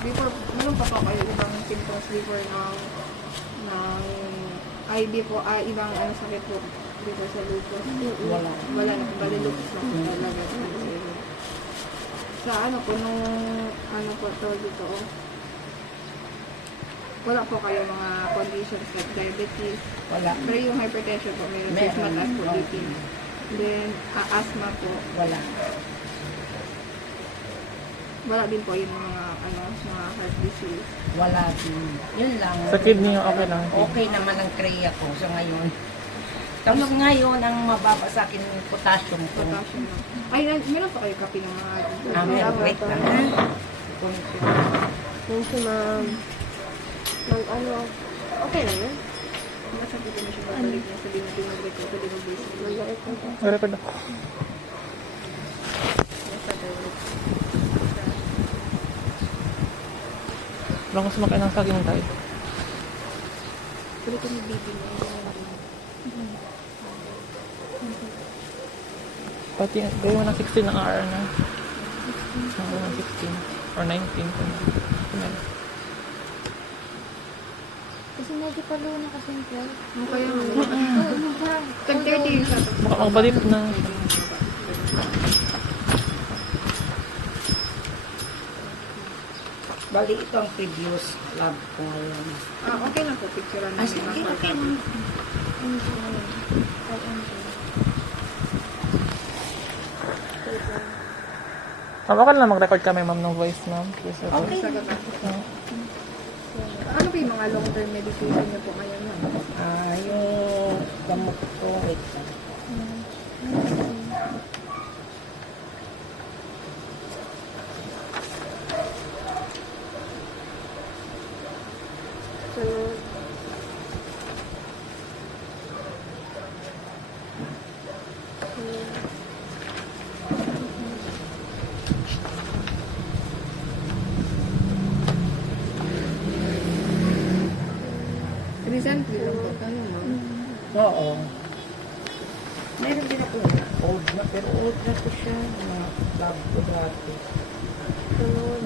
before, meron pa po kayo ibang symptoms before ng IB po, ibang ano sakit po before sa lupus? Wala. Wala na, bali lupus lang po talaga. Sa ano po, nung ano po to dito, wala po kayo mga conditions like diabetes. Wala. Pero yung hypertension po, meron Meron. is mataas po BP. Then, asthma po, Wala. wala din po yung mga mga heart disease. Wala din. Yun lang. Sa kidney yung okay lang. Okay naman ang kreya ko sa ngayon. Tapos ngayon, ang mababa sa akin yung potassium ko. Potassium lang. Ay, meron pa kayo kape ng mga Meron. Wait lang ha. Thank you, ma'am. Ano, okay na yun? Masakit na siya babalik niya sa dinag-break ko, sa dinag-break ko. Mag-record ko. Record ako. Wala ko sumakay ng saging tayo. Tuloy ko ni baby niya. Pati, gawin mo ng 16 ng RR na. Gawin ng 16. Or 19. Amen. Kasi medyo palo na kasi yung 12. Ano kaya nga? Tag-30 yung sa Baka magbalik na. Bali, ito ang previous lab ko ngayon. okay lang po, picturean Ah, namin. sige, okay. Ma'am, okay lang mag-record kami, ma'am, ng voice, ma'am. Please, Okay. Ano ba yung mga long-term medication niyo po ngayon? Yung gamot ko, wait lang. Sunod. Recently lang po tayo, ma'am. Oo. Meron din ako old na, pero old na to siya. Mga lab ko dati. Sunod.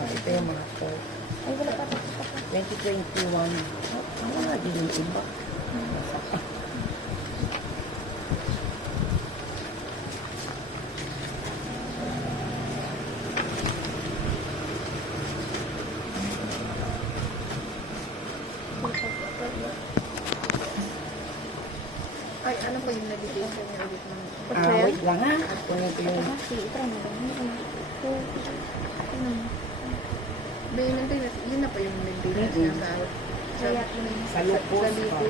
Ito yung mga to. Ay, wala pa. 2021. Ano nga din yung iba? Ay, ano po yung medication niyo ulit, ma'am? Wait lang ha. Kunin ko yung... Sige, try mo lang. Yun na po yung maintenance niya Sa lupus. sa BP.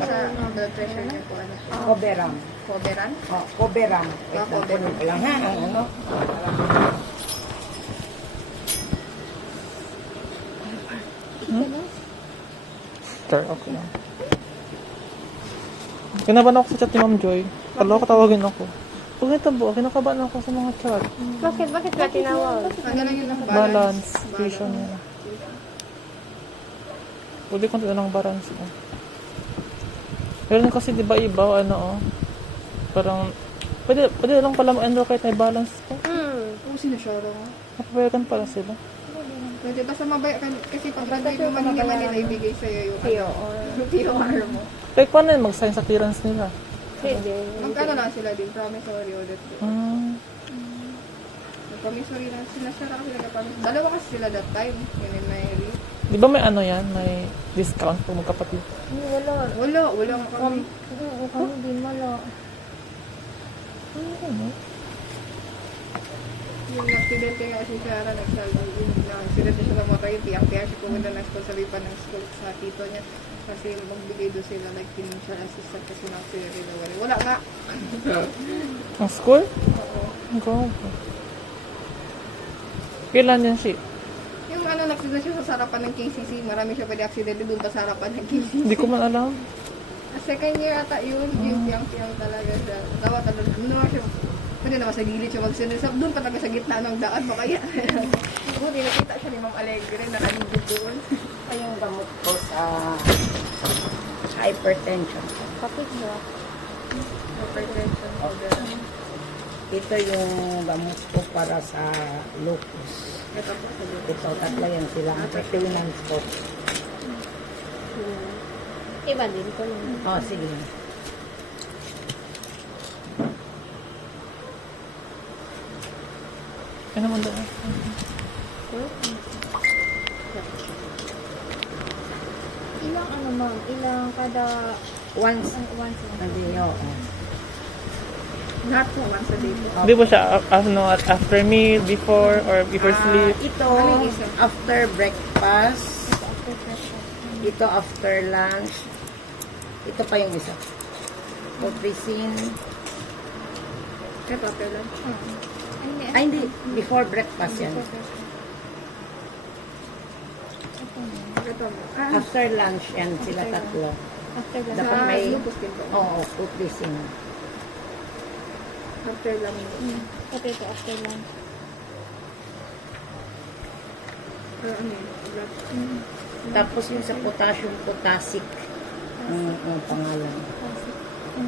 Sa blood pressure niya po, ano po? Coberam. Coberan? Coberam. Wait lang, Coberam. kunin ko lang ha. Ang ano. Sure, okay lang. Kinabahan ako sa chat ni Ma'am Joy. Kala ko tawagin ako. Pag ito po, kinakabahan ako sa mga chat. Bakit? Bakit ka tinawag? Ano lang yun ang Balance, vision niya. Pwede kong ito ng balance mo. Meron kasi di ba iba, parang, pwede lang pala ma-enroll kahit may balance ko. Oo, sinasara nga. Napapayagan pala sila. Pwede, basta mabaya ka, kasi pag graduate mo, hindi man nila ibigay sa'yo yung POR mo. Like, paano yun mag-sign sa clearance nila? Pwede. Magkano lang sila din, promissory audit. Promissory lang, sinasara kasi nagka-promissory. Dalawa kasi sila that time, yun yung Mary. Di ba may may discount pag magkapatid? Wala. Wala nga kami. Kami din wala. Yung accident nga si Sarah, nag-accident siya sa motor, yung piyang-piyang siya pumunta ng school, sabi pa ng school sa tito niya. Kasi magbigay doon sila, like, financial assistant kasi na-accident na wala nga. Ang school? Oo. Ang grabe. Kailan yan siya? Yung nag-accident siya sa sarapan ng KCC, marami siya pwede accident doon pa sa harapan ng KCC. Hindi ko man alam. Second year ata yun, yung piyang-piyang talaga siya. Tawa talaga, siya, pwede naman sa gilid siya magsunod. Doon pa talaga sa gitna ng daan, baka yan. Buti nakita siya ni Ma'am Alegre, hypertension. Kapit ba? Hypertension po din. Ito yung gamot ko para sa lupus. Ito po. Ito, tatlo yan sila. Ang 3 months ko. Iba din ko lang. Oh, sige. Ano naman doon? Ilang ano ma'am? Ilang kada Once, once lang. hindi, oo. Lahat po once a day po. Hindi ba siya after meal, before, or before sleep? Ito, Ano yung isa? after breakfast. After pressure. Ito, after lunch. Ito pa yung isa. Putresin. Ito, after lunch. Ay, hindi. Before breakfast yan. Ito mo. After lunch yan, sila tatlo. After lang. Dapat Sa may- lupus din po. Oo, putresin. After lang. Pati ito after lunch. Ano yun? Blood. Tapos yung sa potassium, potassic. Ang pangalan.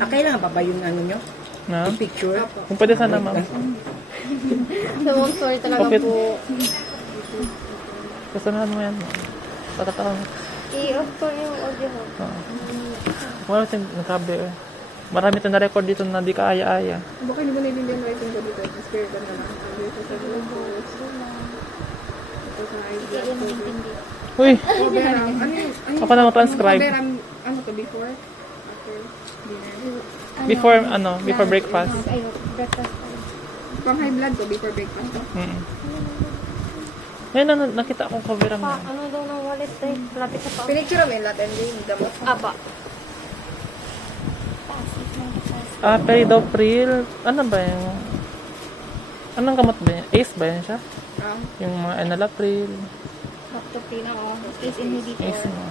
Kailangan pa ba yung ano nyo? Na? Yung picture? Opo. Kung pwede sana, ma'am. So, ma'am, sorry talaga Okay. po. Kasanahan mo yan, ma'am. Patataon. I-off ko yung audio ho. Wala tayong nakabi eh. Marami tayong na-record dito na di kaaya-aya. Baka hindi mo naiintindihan writing ko dito. Spirit na lang. Dito sa lupus. Ito sa eye Kaya blood. yun hindi. Uy! Overam. Ano yun? Ako na mag-transcribe. Overam. Ano to? Before? After dinner? Before breakfast. Ay, breakfast. Pang high blood to. Before breakfast to. Ngayon na nakita akong cover Pa, mo. ano daw ng wallet eh? Lapit sa pa. Pinicture mo yung lahat and yung damot. Apa. Peridopril. Ano ba yung... Anong gamot ba yan? ACE ba yan siya? Yung mga enalapril. Octopina o. Is inhibitor. ACE mo.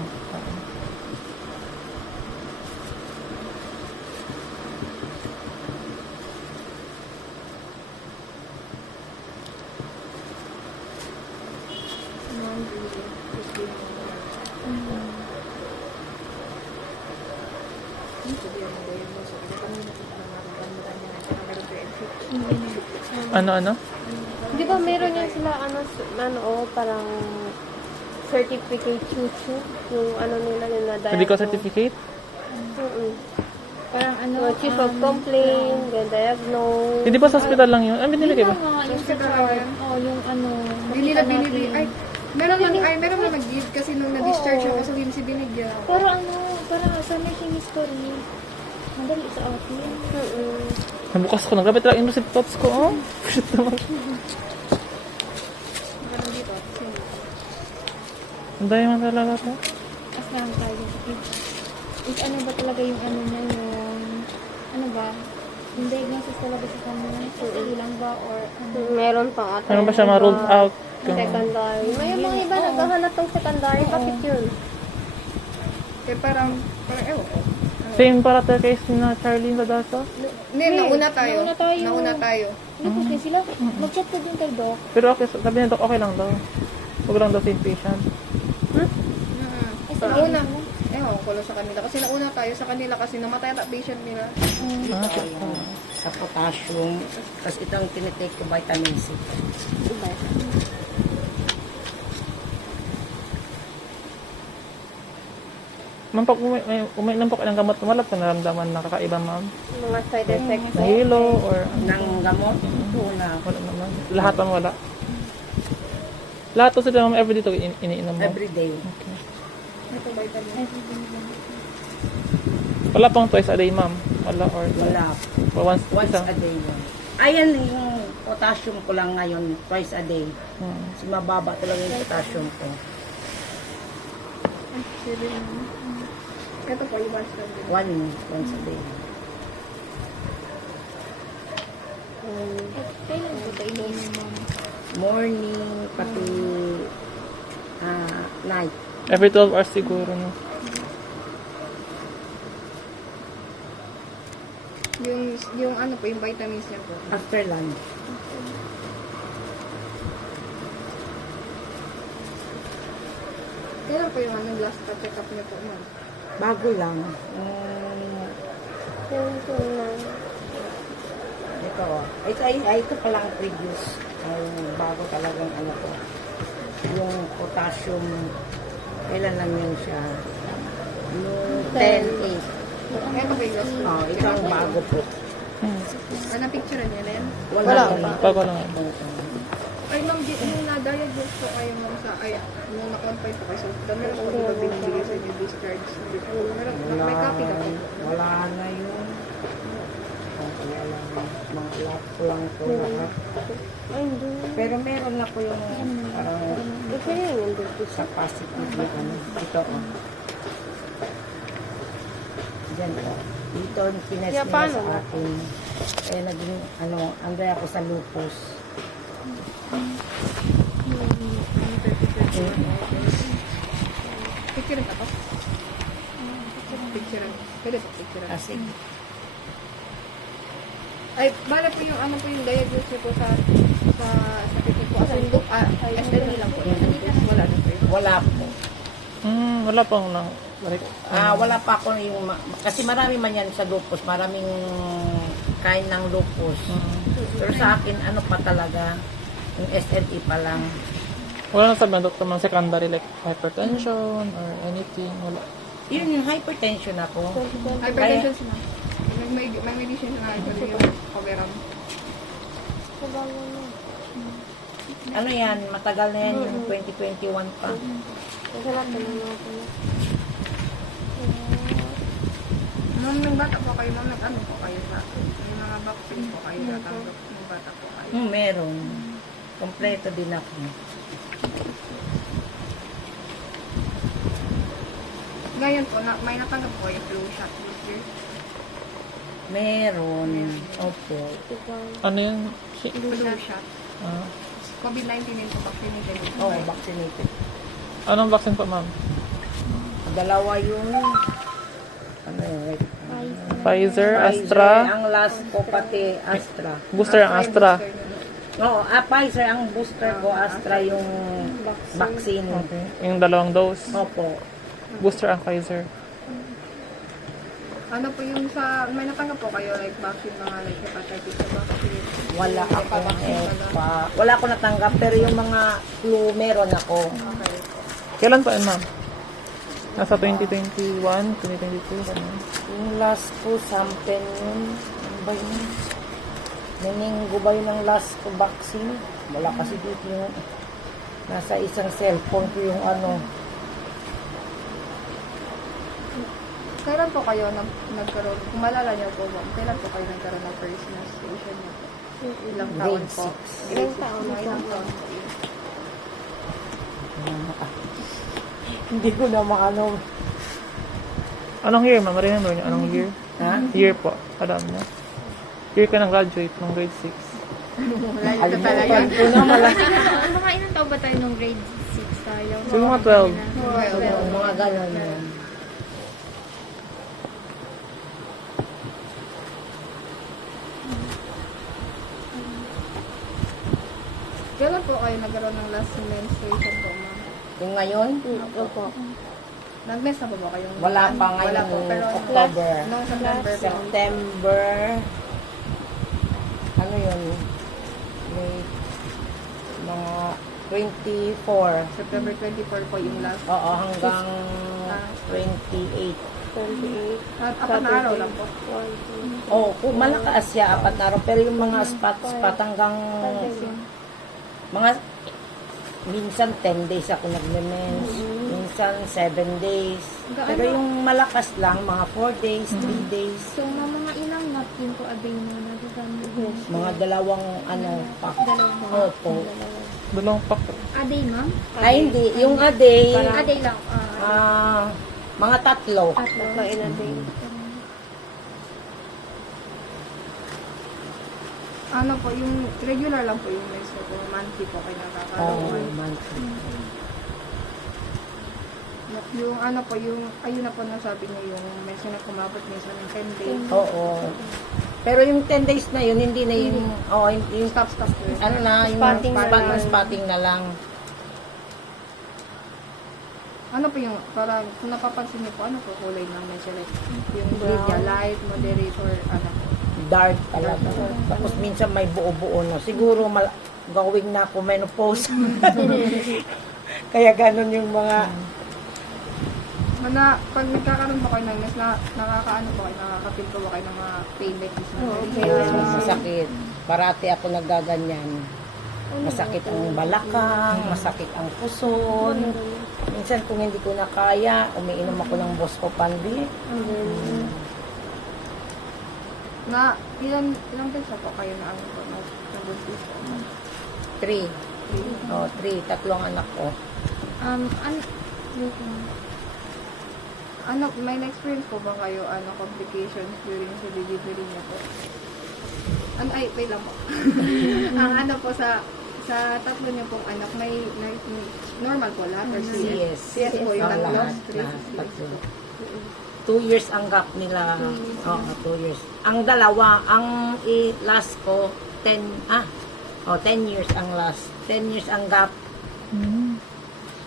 Ano? Di ba meron yan sila, parang certificate chuchu, yung ano nila, yung na-diagnose. Medical certificate? Parang chief of complaint, diagnose. Hindi ba sa hospital lang yun? Binibigay ba? Yung sa Hospital card. yan. Yung ano. Hindi nila nakita binili. natin. Meron na nag-give kasi nung na-discharge ako sa WIMSI binigyan. Pero parang sa nursing history, madali sa atin. Nabukas ko na. Grabe talaga yung receipt thoughts ko. Oh. Shit naman. Meron dito. Ang dami man talaga to. As lang tayo. Is ano ba talaga yung ano na yung, ano ba? Yung diagnosis talaga sa kanya? Hindi lang ba? Or ano? Meron pa ata. Meron ba siya ma-ruled out? Secondary. May mga iba naghahanap ng secondary. Bakit yun? Eh parang ewan ko. Same para tayo case ni na Charlene Ladaso. Hindi, nauna tayo. Nauna tayo. Hindi po din sila. Mag-chat ka din kay Doc. Pero okay, sabi niya Doc, okay lang daw. Huwag lang daw same patient. Nauna. Ewan ko lang sa kanila. Kasi nauna tayo sa kanila kasi namatay na patient nila. Sa potassium. Tapos ito ang tinitake ko, vitamin C. Ma'am, pag umiinom po kayo ng gamot, wala po naramdaman na kakaiba, ma'am? Mga side effects. Nahilo or Ng gamot, una. wala naman. Lahat pa wala. Lahat to sila, ma'am, everyday to iniinom mo. Everyday. Ito vitamin. Wala pang twice a day, ma'am. Wala or Wala. or once Once isa. a day yun. Ayan yung potassium ko lang ngayon, twice a day. Kasi mababa talaga yung potassium ko. Ito po yung basta. Once a day. Kailan po ito inumin, ma'am? Morning, pati night. Every 12 hours siguro, no? Yung ano po, yung vitamins niya po. After lunch. Kailan po yung last pa-check-up niyo po, ma'am? Bago lang. Ito, ito pa lang previous. Bago talagang ano ko. Yung potassium, kailan lang yun siya? Yung 10-8. Ito ba yung last po? Oh, ito ang bago po. Anong picture niya na yan? Wala. Bago lang yan. Ay, ma'am, yung na-diagnose po kayo, ma'am, nung na-confine po kayo sa hospital, meron po ba binibigay sa inyo discharge? May copy na po. Wala na yun. Wala lang. Mga lap ko lang ito lahat. Pero meron na po yung sa positive na ano. Ito o. Diyan o. Dito ang piness nila sa akin. Eh, naging, anday ako sa lupus. Picture na po? Picture na. Pwede po picture na. Kasi, Ay, bala po yung ano po yung diagnose niyo po sa sakit niyo po. SLE lang po. Wala na po yun. wala po. Wala pang lang. Wala pa ako yung, kasi marami man yan sa lupus. Maraming kain ng lupus. Pero sa akin, ano pa talaga, yung SLE pa lang. Wala na sabi ng doktor man secondary like hypertension or anything. Wala. Yun yung hypertension ako. Hypertension sila. May medicine na ito yung Coveram. Ano yan, matagal na yan, yung 2021 pa. Nung bata po kayo, ma'am, nag-ano po kayo sa yung mga vaccine po kayo natanggap nung bata po kayo. Meron. Kompleto din ako. Ngayon po, may natanggap po yung flu shot this year. Meron. Opo. Ano yun? Flu shot. Ah. COVID-19 din po, vaccinated. Oo, vaccinated. Anong vaccine pa, ma'am? Dalawa yung ano yun, wait. Pfizer, Pfizer, Astra. ang last ko pati Astra. Booster ang Astra. Oo, Pfizer ang booster ko, Astra yung vaccine. Okay. Yung dalawang dose. Opo. Booster ang Pfizer. Ano po yung may natanggap po kayo, like vaccine mga like hepatitis na vaccine? Wala ako wala ako natanggap, pero yung mga flu meron ako. Okay. Kailan pa yun, ma'am? Nasa 2021, 2022. Ano? Yung last ko, something yun. Ano ba yun? Naninggo ba yun ang last ko vaccine? Wala kasi dito yung nasa isang cellphone ko yung ano. Kailan po kayo nagkaroon, kung malala niyo po ba, kailan po kayo nagkaroon ng first menstruation niyo po? Ilang taon Grade po? 6. Ilang taon? Ilang taon po yun? Hindi ko na maano. Anong year, ma'am? Remember niyo? Anong year? Ha? Year po. Alam niyo? Year ka nang-graduate ng grade 6. Wala na pala yun. Ko na mala. Mga ilang taon ba tayo nung grade 6 tayo? Siguro mga 12. Mga gano'n yun. Kailan po kayo nagkaroon ng last menstruation po, ma'am? Yung ngayon, Opo. Nag-mess na po ba kayo? wala pa ngayon. Wala po, pero October. noong September po. September. Ano yun? May mga 24. September 24 po yung last. Oo, hanggang 28. 28. At apat na araw lang po. Oo, kung malakas siya, 4 na araw. Pero yung mga spot hanggang mga minsan 10 days ako nagme-mens. Minsan 7 days. Pero yung malakas lang, mga 4 days, 3 days. So, mga ilang napkin po a day mo nagagamit? Mga dalawang pack. Dalawa. Opo. Dalawang pack. A day, ma'am? Ay, hindi. Yung a day, A day lang. mga 3. Tatlo in a day. Ano po, yung regular lang po yung menstruation po. Monthly po kayo nakakaroon. Monthly. Yung ano po, ayun na po nasabi niyo yung minsan na kumabot, minsan ng 10 days. Oo. Pero yung 10 days na yun, hindi na yung, yung Stop po yun. ano na, yung Spotting na lang. spotting na lang. Ano po yung, parang, kung napapansin niyo po, ano po kulay ng mesh like, yung grade niya, light, moderate, or ano po? Dark talaga. Tapos minsan may buo-buo na. Siguro going na ako menopause. Kaya ganun yung mga Pag nagkakaroon po kayo ng mesh, nakakaano po kayo, nakakapil po ba kayo ng mga pain like this na masakit. Parati ako nagaganyan. Masakit ang balakang, masakit ang puson. Minsan kung hindi ko na kaya, umiinom ako ng Buscopan D. na ilang beses po kayo na ano po, nag-buntis po? 3. Oh, 3. Tatlong anak ko. Wait lang. Ano, may na-experience po ba kayo, complications during sa delivery niyo po? Wait lang po. Ang ano po sa tatlo niyo pong anak, may normal po lahat or CS? CS po yung Ang tatlo? lahat, tatlo. 2 years ang gap nila. Oo, 2 years. Ang dalawa, ang last ko, 10 years ang last. 10 years ang gap.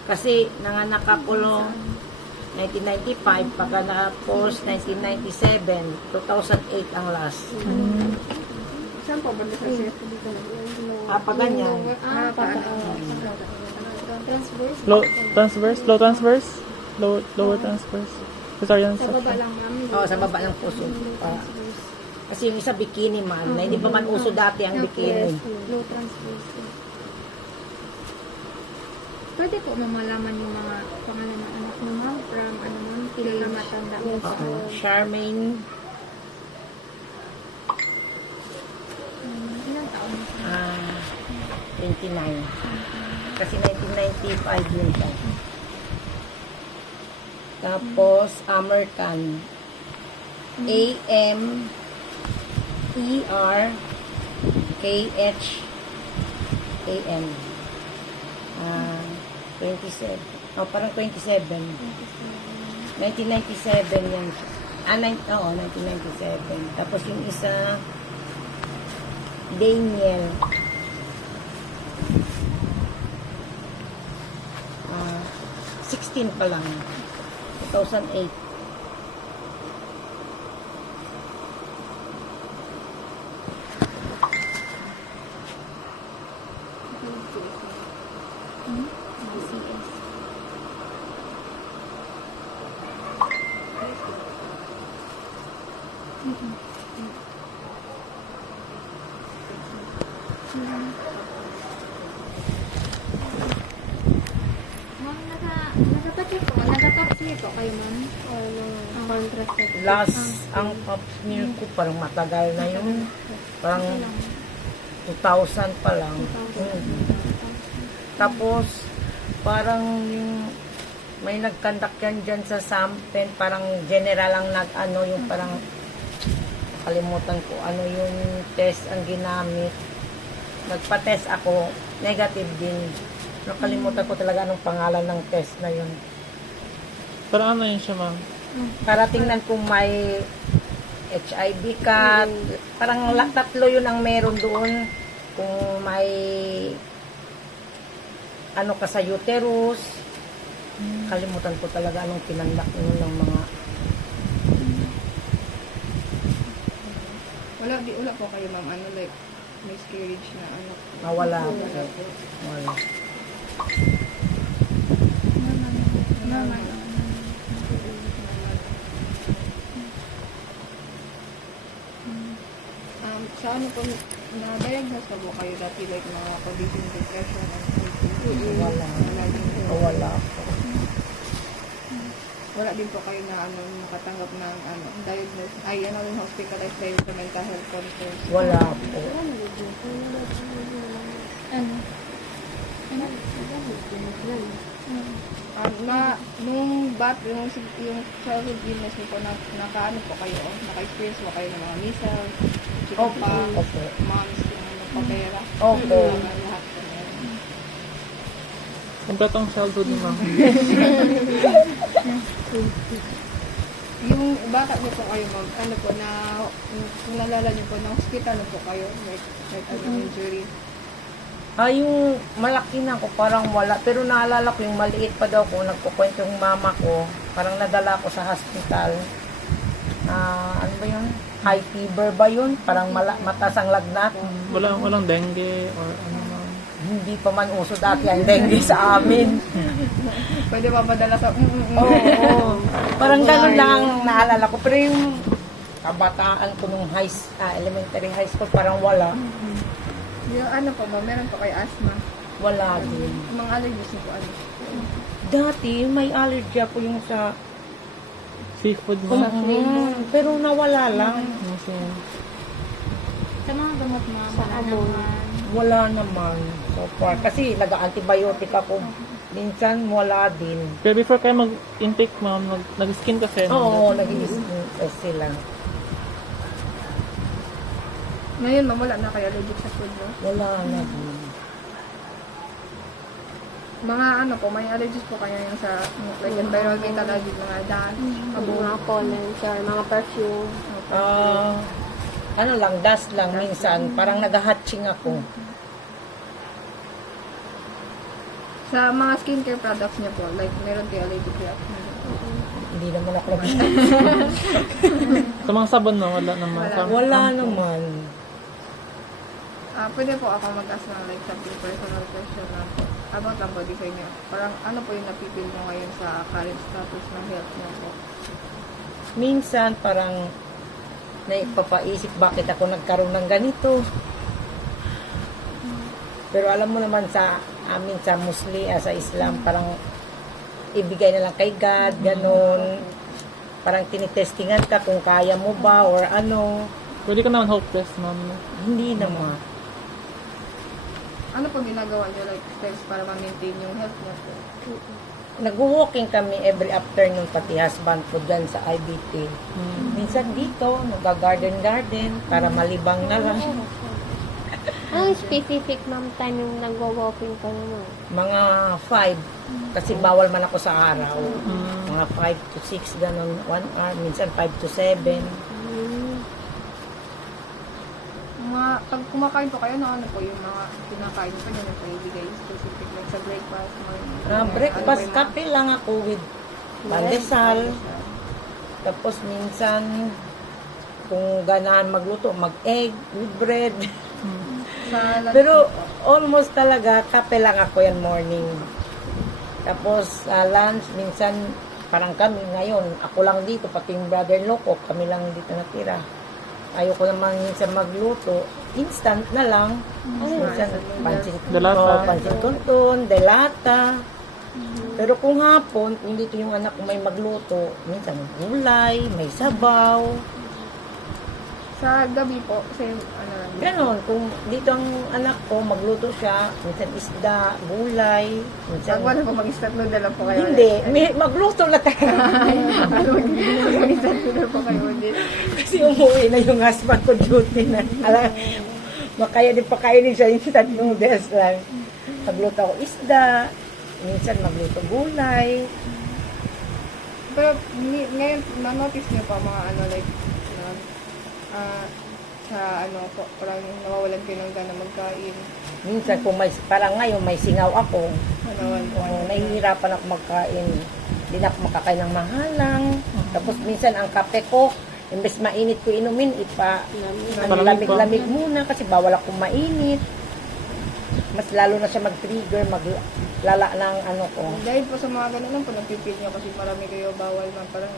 Kasi nanganak ako 1995, pagka-tapos 1997, 2008 ang last. Saan po ba sa CS? Pa ganyan. Transverse. Low transverse? Lower transverse? Cesarean Sa baba section? lang ma'am. Oo, sa baba ng puso. Kasi yung isa bikini man, na hindi pa man uso dati ang bikini. Low transverse. Pwede po mamalaman yung mga pangalan ng anak mo ma'am from ano ma'am, pinakamatanda mo sa Charmaine, ilang taon mo siya? 29. Kasi 1995 yun siya. Tapos, Amercan. A-M-E-R-K-H-A-N. 27. Oh, parang 27. 1997 yan siya. 1997. Tapos yung isa, Daniel. 16 pa lang. 2008. DCS. Ma'am, nagpa-check po, nagpa-check po kayo ma'am? Or contraceptive? Last, ang pap smear ko parang matagal na yun. Parang 2000 pa lang. Tapos, parang yung may nagkandak yan dyan sa Sampen, parang general ang nag-ano, yung parang kalimutan ko ano yung test ang ginamit. Nagpa-test ako, negative din. Nakalimutan ko talaga anong pangalan ng test na yun. Parang ano yun siya, ma'am? Para tingnan kung may HIV ka. Parang tatlo yun ang meron doon. Kung may ano ka sa uterus. Kalimutan ko talaga anong pinandak yun ng mga Wala po kayo ma'am, like, miscarriage na ano. nawala. Wala po. Wala. Naman. Sa ano po, na-diagnose na po kayo dati, like, mga condition, depression, anxiety? Wala. Wala din po. Wala. Wala din po kayo na nakatanggap ng diagnosis, hospitalized kayo sa mental health concerns. Wala po. Ano? Nung childhood illness niyo po, naka-ano po kayo, naka-experience po kayo ng mga measles, chickenpox, Opo. mumps, yung papera. Opo. Lahat po meron. Kompletong childhood ni ma'am. Yung bata niyo po kayo, ma'am, ano po, kung nalala niyo po, na hospital na po kayo, like injury. Yung malaki na ko, parang wala. Pero naalala ko yung maliit pa daw ko, nagkukwento yung mama ko. Parang nadala ko sa hospital. Ano ba yun? High fever ba yun? Parang mataas ang lagnat. Walang dengue or ano man. Hindi pa man uso dati ang dengue sa amin. Pwede ba padala sa... Oo. Parang ganun lang ang naalala ko. Pero yung kabataan ko nung elementary high school, parang wala. Yung ano po ba, meron po kayo asthma. Wala din. Yung mga allergies niyo po, ano? Dati, may allergy ako yung sa... Seafood mo. Pero nawala lang. Kasi, Sa mga gamot mo, wala naman. Wala naman so far. Kasi nag-antibiotic ako. Minsan wala din. pero before kayo mag-intake, ma'am, nag-skin kasi. Oo, nag-i-skin test sila. Ngayon, ma'am, wala na kayo allergic sa food mo? Wala na din. Mga ano po, may allergies po kayo yung sa like environmental allergies, mga dust, Mga pollen, or mga perfume. Ano lang, dust lang minsan. Parang nag-hatching ako. Sa mga skincare products niyo po, like meron kayo allergic reaction. Hindi naman ako nag Sa mga sabon, no? Wala naman. Wala naman. Pwede po ako mag-ask ng like something personal question lang po about ang body care niyo. Parang ano po yung napipil niyo ngayon sa current status ng health niyo po? Minsan parang naipapaisip bakit ako nagkaroon ng ganito. Pero alam mo naman sa amin sa Muslim, sa Islam, parang ibigay na lang kay God, ganun. Parang tinitestingan ka kung kaya mo ba or ano. Pwede ka naman hopeless, ma'am. Hindi naman. Ano po ginagawa niyo like steps para ma-maintain yung health niyo po? Nag-walking kami every afternoon, pati husband ko dyan sa IBT. Minsan dito, nag-garden para malibang na lang. Anong specific, ma'am, time yung nagwa-walking ka naman? Mga 5, kasi bawal man ako sa araw. Mga 5 to 6, ganun, 1 hour, minsan 5 to 7. Pag kumakain po kayo, ano po yung mga kinakain po niyo na po ibigay specific like sa breakfast? Breakfast, kape lang ako with pandesal. Tapos minsan, kung ganahan magluto, mag-egg with bread. Sa lunch Pero almost talaga, kape lang ako yan morning. Tapos lunch, minsan parang kami ngayon, ako lang dito, pati yung brother-in-law ko, kami lang dito natira. Ayoko naman minsan magluto, instant na lang. Minsan pansin Delata. pansin tunton, delata. Pero kung hapon, kung dito yung anak ko may magluto, minsan gulay, may sabaw. sa gabi po, same ano lang. Ganon, kung dito ang anak ko, magluto siya, minsan isda, gulay, minsan... Pag wala po mag-instant noodle lang po kayo. Hindi, magluto na tayo. Mag-instant noodle po kayo. Hindi. Kasi umuwi na yung husband ko duty na. Alam, makaya din pakainin siya instant noodles lang. Magluto ako isda, minsan magluto gulay. Pero ngayon, na-notice niyo pa mga ano like, sa ano po, parang nawawalan kayo ng gana magkain. Minsan kung may, parang ngayon may singaw ako, Nawawalan po. nahihirapan ako magkain. Hindi na ako makakain ng mahalang. Tapos minsan ang kape ko, imbes mainit ko inumin, lamig-lamig muna kasi bawal akong mainit. Mas lalo na siya mag-trigger, maglala ng ano ko. Dahil po sa mga ganun lang po, nagpipil niyo kasi marami kayo bawal man. Parang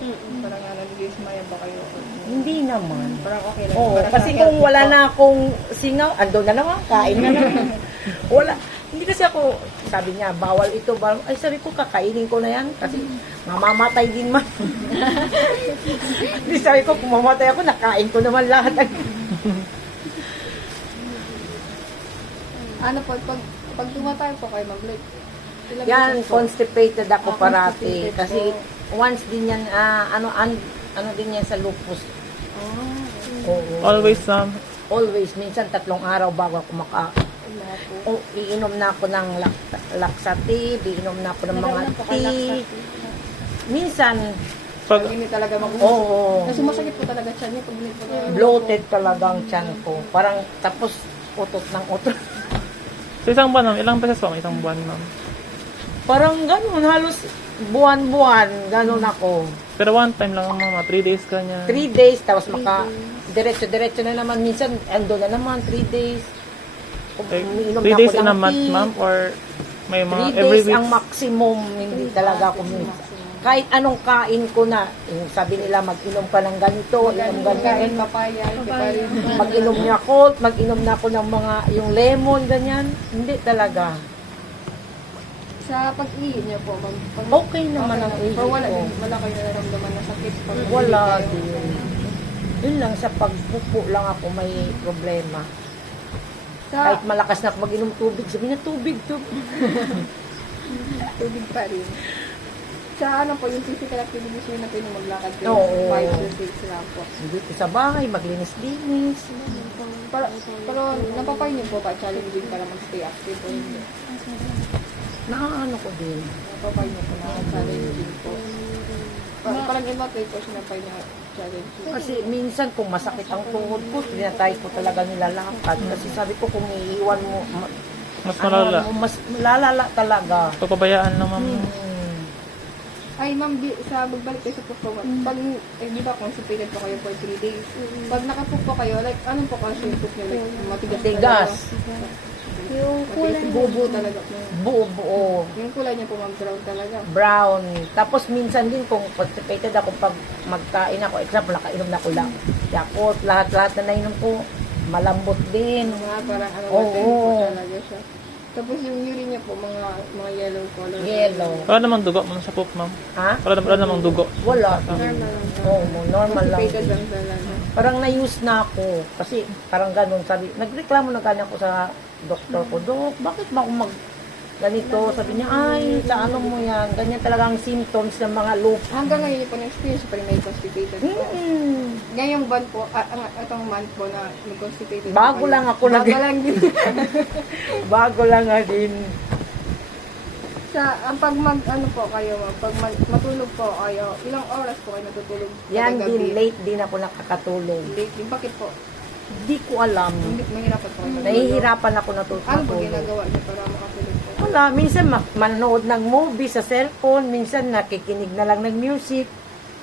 nag-dismaya ba kayo? Hindi naman. Parang okay lang. Oo, Para sa kasi health kung wala po. na akong singaw, ando na naman, kain na naman. Wala. Hindi kasi ako, sabi niya, bawal ito, bawal. Ay, sabi ko, kakainin ko na yan kasi mamamatay din man. Hindi sabi ko, kung mamatay ako, nakain ko naman lahat. Ano po, pag tumatay po kayo mag-late. Ilang Yan, beses po? constipated ako parati. Constipated Kasi po. once din yan, ano din yan sa lupus. Oo. Always, Always, minsan 3 araw bago ako iinom na ako ng laxative, iinom na ako ng mga tea. Minsan, Pag hindi talaga mag-uusap. oo, Kasi masakit po talaga siya niya pag hindi po bloated talagang tiyan ko. Parang tapos utot ng utot. Sa isang buwan, ma'am, ilang beses po? Isang buwan, ma'am. Parang ganun, halos buwan-buwan, ganun ako. Pero one time lang, ma'am, 3 days ka niya. 3 days, tapos diretso-diretso na naman. Minsan, ando na naman, 3 days. Umiinom 3 na days ako in a ng month, tea. ma'am? Or may 3 mga every days week? ang maximum, hindi talaga ako minsan. Kahit anong kain ko na, yung sabi nila mag-inom ka ng ganito, inom Kain ganyan, papaya, hindi pa rin. mag-inom niya Colt, mag-inom na ako ng mga, yung lemon, ganyan. Hindi talaga. Sa pag-ihi niyo po, ma'am. Okay naman ang ihi Pero wala, ko. wala kayo nararamdaman na sakit pag Wala nag-ihi kayo. din. Yun lang, sa pagpupo lang ako may problema. Sa Kahit malakas na ako mag-inom tubig, sabi niya tubig. tubig pa rin. Sa ano po, yung physical activities yun na pwede maglakad kayo. Oo. 5 to 6 lang po. Dito sa bahay, maglinis-linis. Pero napapay niyo po pa challenging para mag-stay active o hindi? Nakaano ko din. Napapay niyo po na challenging po. Parang iba kayo po sinapay niya challenging. Kasi minsan kung masakit ang tuhod ko, tinatay ko talaga nilalakad. Kasi sabi ko kung iiwan mo, Mas malala. mas lalala talaga. Pagpabayaan lang, ma'am. Ay, ma'am, sa magbalik kayo sa pupo, pag, di ba, constipated po kayo for 3 days. Pag nakapupo kayo, like, anong po kasi yung pupo niyo? Like, matigas Tigas. Yung kulay Bubo talaga po. Buo-buo. Yung kulay niya po, ma'am, brown talaga. Brown. Tapos minsan din kung constipated ako pag magkain ako, example, nakainom na ko lang. Yakult, lahat-lahat na nainom ko, malambot din. Parang ano, Oo. po talaga siya. Tapos yung urine niya po, mga yellow color. Yellow. Wala namang dugo, ma'am, sa poop, ma'am. Ha? Wala namang dugo. Wala. Normal lang. Oo, normal lang. Constipated lang talaga. Parang na-use na ako. Kasi parang ganun, sabi, nagreklamo na kanya ko sa doktor ko, Dok, bakit ba ako ganito? Sabi niya, ay, sa ano mo yan? Ganyan talaga ang symptoms ng mga lupus. Hanggang ngayon po na-experience pa rin may constipated po. Ngayong month po, itong month po na constipated Bago lang ako Bago lang din. Bago lang nga din. Ang pag ano po kayo, pag matulog po kayo, ilang oras po kayo natutulog? Yan kada din, gabi? late din ako nakakatulog. Late din. Bakit po? Hindi ko alam. Hindi, mahirapan po kayo. Nahihirapan ako Ano ba natutulog. ginagawa niyo para makatulog po? Wala, minsan manood ng movie sa cellphone, minsan nakikinig na lang ng music.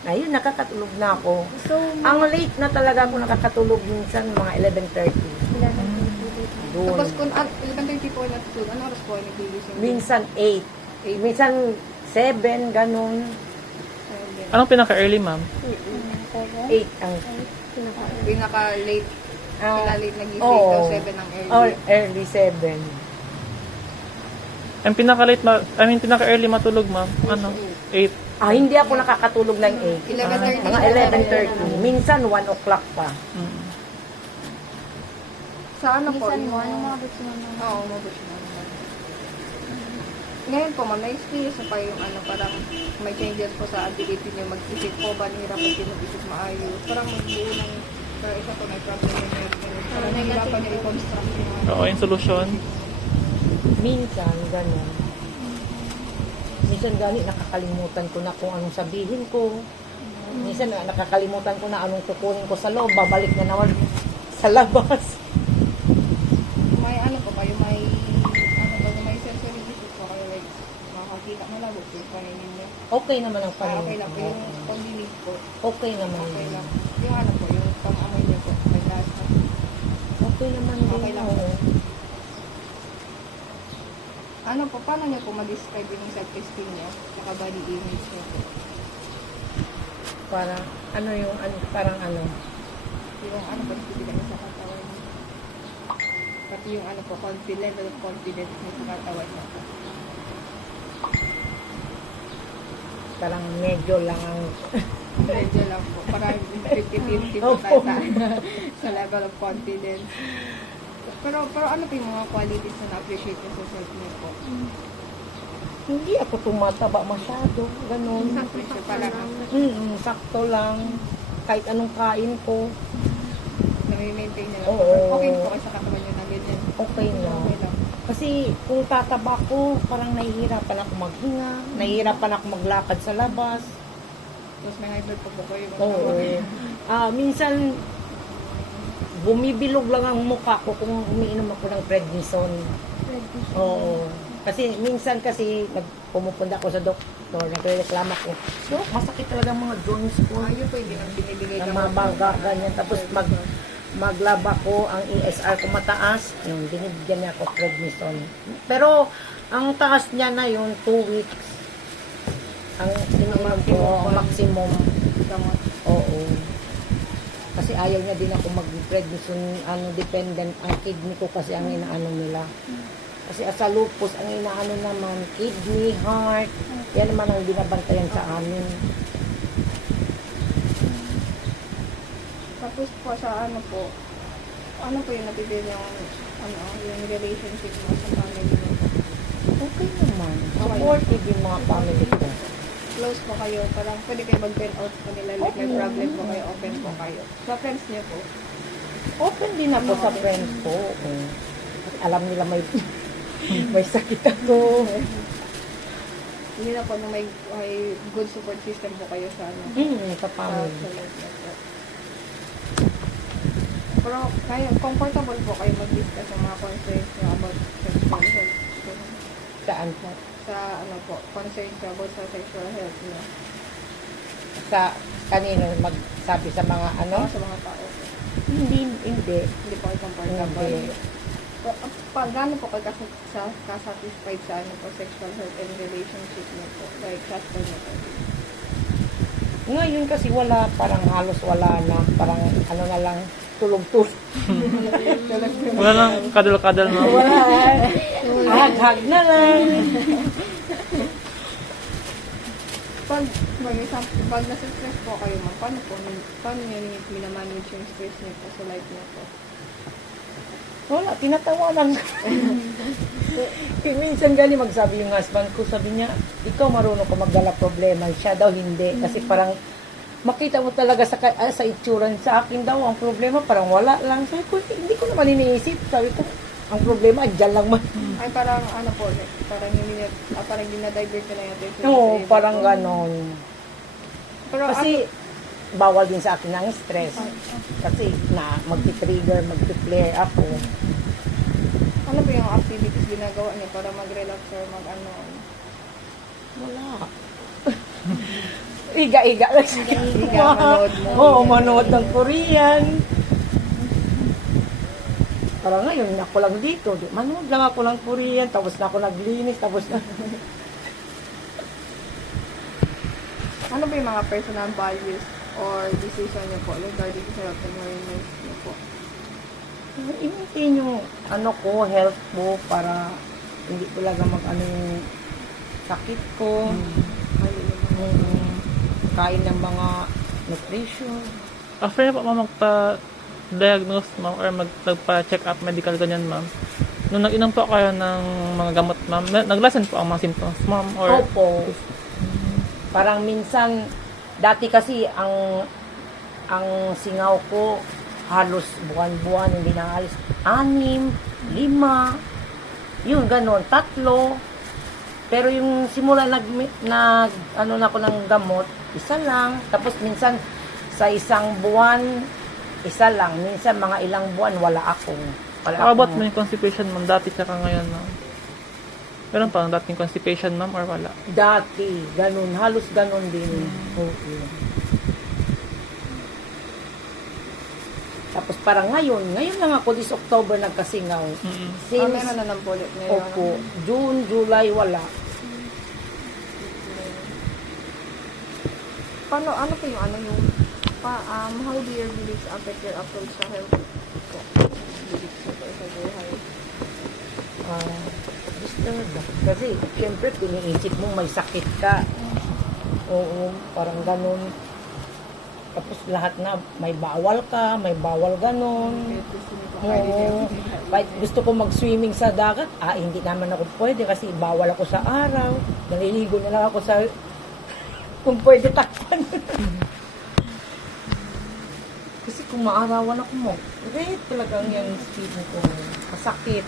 Ayun, nakakatulog na ako. So, Ang late na talaga ako nakakatulog minsan, mga 11:30. Doon. Tapos kung 11:30 po kayo natutulog, ano oras po kayo nagigising? Minsan 8. Minsan 7, ganun. Anong pinaka-early, ma'am? 8 ang... Pinaka-late. Ah, Pinaka-late nagising oo. daw 7 ang early. Or early 7. Ang pinaka-early matulog, ma'am? Ano? 8. Ah, hindi ako nakakatulog ng 8. 11:30. Mga 11:30. Minsan 1 o'clock pa. Sa ano po? minsan yung- mo, anong mga gusto mo na? Oo, umabot siya. Ngayon po, ma'am, na-experience na pa yung ano, parang may changes po sa ability niyo mag-isip po ba, nahirapan din mag-isip maayos. Parang magbuo ng, parang isa po may problem yung parang nahirapan niyo i-construct yung ano. Oo, yung solution. Minsan, ganun. Minsan gani, nakakalimutan ko na kung anong sabihin ko. Minsan, nakakalimutan ko na anong kukunin ko sa loob. Babalik na naman sa labas. May ano po kayo, may ano ba, may sensory issues po kayo, like makakita mo lang, yung paningin niyo. Okay naman ang Ah, okay paningin lang po, ko. yung pag-dinig po, Okay naman. okay lang. Yung ano po, yung pang-amoy niyo po, may lasa. Okay naman din. Okay lang. oo. Ano po, paano niyo po ma-describe yung self-esteem niyo, saka body image niyo po? Parang, ano yung, parang ano. Yung ano ba, bibigyan niyo sa katawan niyo? Pati yung ano po, level of confidence niyo sa katawan niyo. Parang medyo lang ang... Medyo lang po, parang 50-50 po Opo. tayo sa level of confidence. Pero ano po yung mga qualities na na-appreciate niyo sa self niyo po? Hindi ako tumataba masyado. Ganun. Appreciate parang Sakto lang. Kahit anong kain ko, nami-maintain niyo lang. Oo. Okay po kayo sa katawan niyo na ganyan. okay lang. Okay lang. Kasi kung tataba ko, parang nahihirapan ako maghinga, nahihirapan ako maglakad sa labas. Tapos may high blood po kayo. Oo. Minsan, bumibilog lang ang mukha ko kung umiinom ako ng prednisone. pregnancy. Oo. Kasi minsan kasi pumupunta ako sa doktor, nagreklamo ko. So, masakit talaga ang mga joints ko. Ayun po, hindi nang binibigay Ng gamot. mga baga, ganyan. Tapos maglaba ko, ang ESR ko mataas, yung binibigyan niya ako prednisone. Pero, ang taas niya na yung 2 weeks. Ang ininom ko, maximum. Gamot. Oo. Kasi ayaw niya din ako mag-prednisone, dependent. Ang kidney ko kasi ang inaano nila. Kasi sa lupus, ang inaano naman, kidney, heart, yan naman ang binabantayan sa amin. Tapos po sa ano po yung napipili yung relationship mo sa family mo? Okay naman. Supportive yung mga family ko. Close po kayo, parang pwede kayo mag-vent out sa kanila, like may problem po kayo, open po kayo. Sa friends niyo po, Open din ako sa friends ko. Kasi alam nila may may sakit ako. hindi na po na may good support system po kayo sa ano. Sa Sa family. life na po. Pero kayo, comfortable po kayo mag-discuss sa mga concerns niyo about sexual health. Saan po? Sa ano po, concerns niyo about sa sexual health niyo. Sa kanino magsabi sa mga ano? Sa mga tao po. Hindi. Hindi po kayo comfortable. Hindi. Gaano po kayo kasatisfied sa ano po, sexual health and relationship niyo po? Like, husband niyo po. Ngayon kasi wala, parang halos wala na. Parang ano na lang, tulog-tulog. Wala lang kadal-kadal na. Wala. Hag-hag na lang. Pag nasa-stress po kayo, paano niyo minamanage yung stress niyo po sa life niyo po? Wala, tinatawanan ko. Minsan gani magsabi yung husband ko, sabi niya, ikaw marunong ko magdala problema, siya daw hindi. Kasi parang makita mo talaga sa itsura sa akin daw, ang problema parang wala lang. Sabi ko, hindi ko naman iniisip. Sabi ko, ang problema, andyan lang man. Ay, parang ano po, parang dinadivert na lang yung attention Oo, sa iba parang po. ganon. Pero Kasi, bawal din sa akin ang stress. Kasi, magti-trigger, magti-flare ako. ano po yung activities ginagawa niyo para mag-relax or mag-ano? Wala. Iga-iga lang siya. Iga, manood mo. Oo, manood ng Korean. Parang ngayon, ako lang dito. Manood lang ako ng Korean, tapos na ako naglinis, tapos na. Ano ba yung mga personal values or decision niyo po regarding sa health and wellness niyo po? I-maintain yung health ko para hindi talaga mag-ano yung sakit ko. Kain ng mga nutrition. After na po ma'am magpa-diagnose ma'am or magpa-check up medical ganyan ma'am, nung nag-inom po kayo ng mga gamot ma'am, naglasan po ang mga symptoms ma'am or Opo. Parang minsan, dati kasi ang singaw ko halos buwan-buwan hindi naalis. 6, 5, yun ganon, 3. Pero yung simula na ako ng gamot, isa lang. Tapos minsan sa isang buwan, isa lang. Minsan mga ilang buwan wala ako. how about may constipation ma'am dati tsaka ngayon ma'am? Meron pa ang dating constipation ma'am or wala? Dati, ganun. Halos ganun din. Okay. Tapos parang ngayon lang ako this October nagkasingaw. Since, Meron na ng bullet ngayon. opo, June, July, wala. Ano po yung how do your beliefs affect your approach sa health po? Beliefs po sa buhay. Disturbed. Kasi, syempre, tiniisip mo may sakit ka. Oo, parang ganun. Tapos lahat na, may bawal ka, may bawal ganun. Kahit gusto niyo po kayo Oo. Kahit gusto ko mag-swimming sa dagat, hindi naman ako pwede kasi bawal ako sa araw. Naliligo na lang ako sa kung pwede takpan. Kasi kung maarawan ako mo, red talagang yung skin ko. Masakit.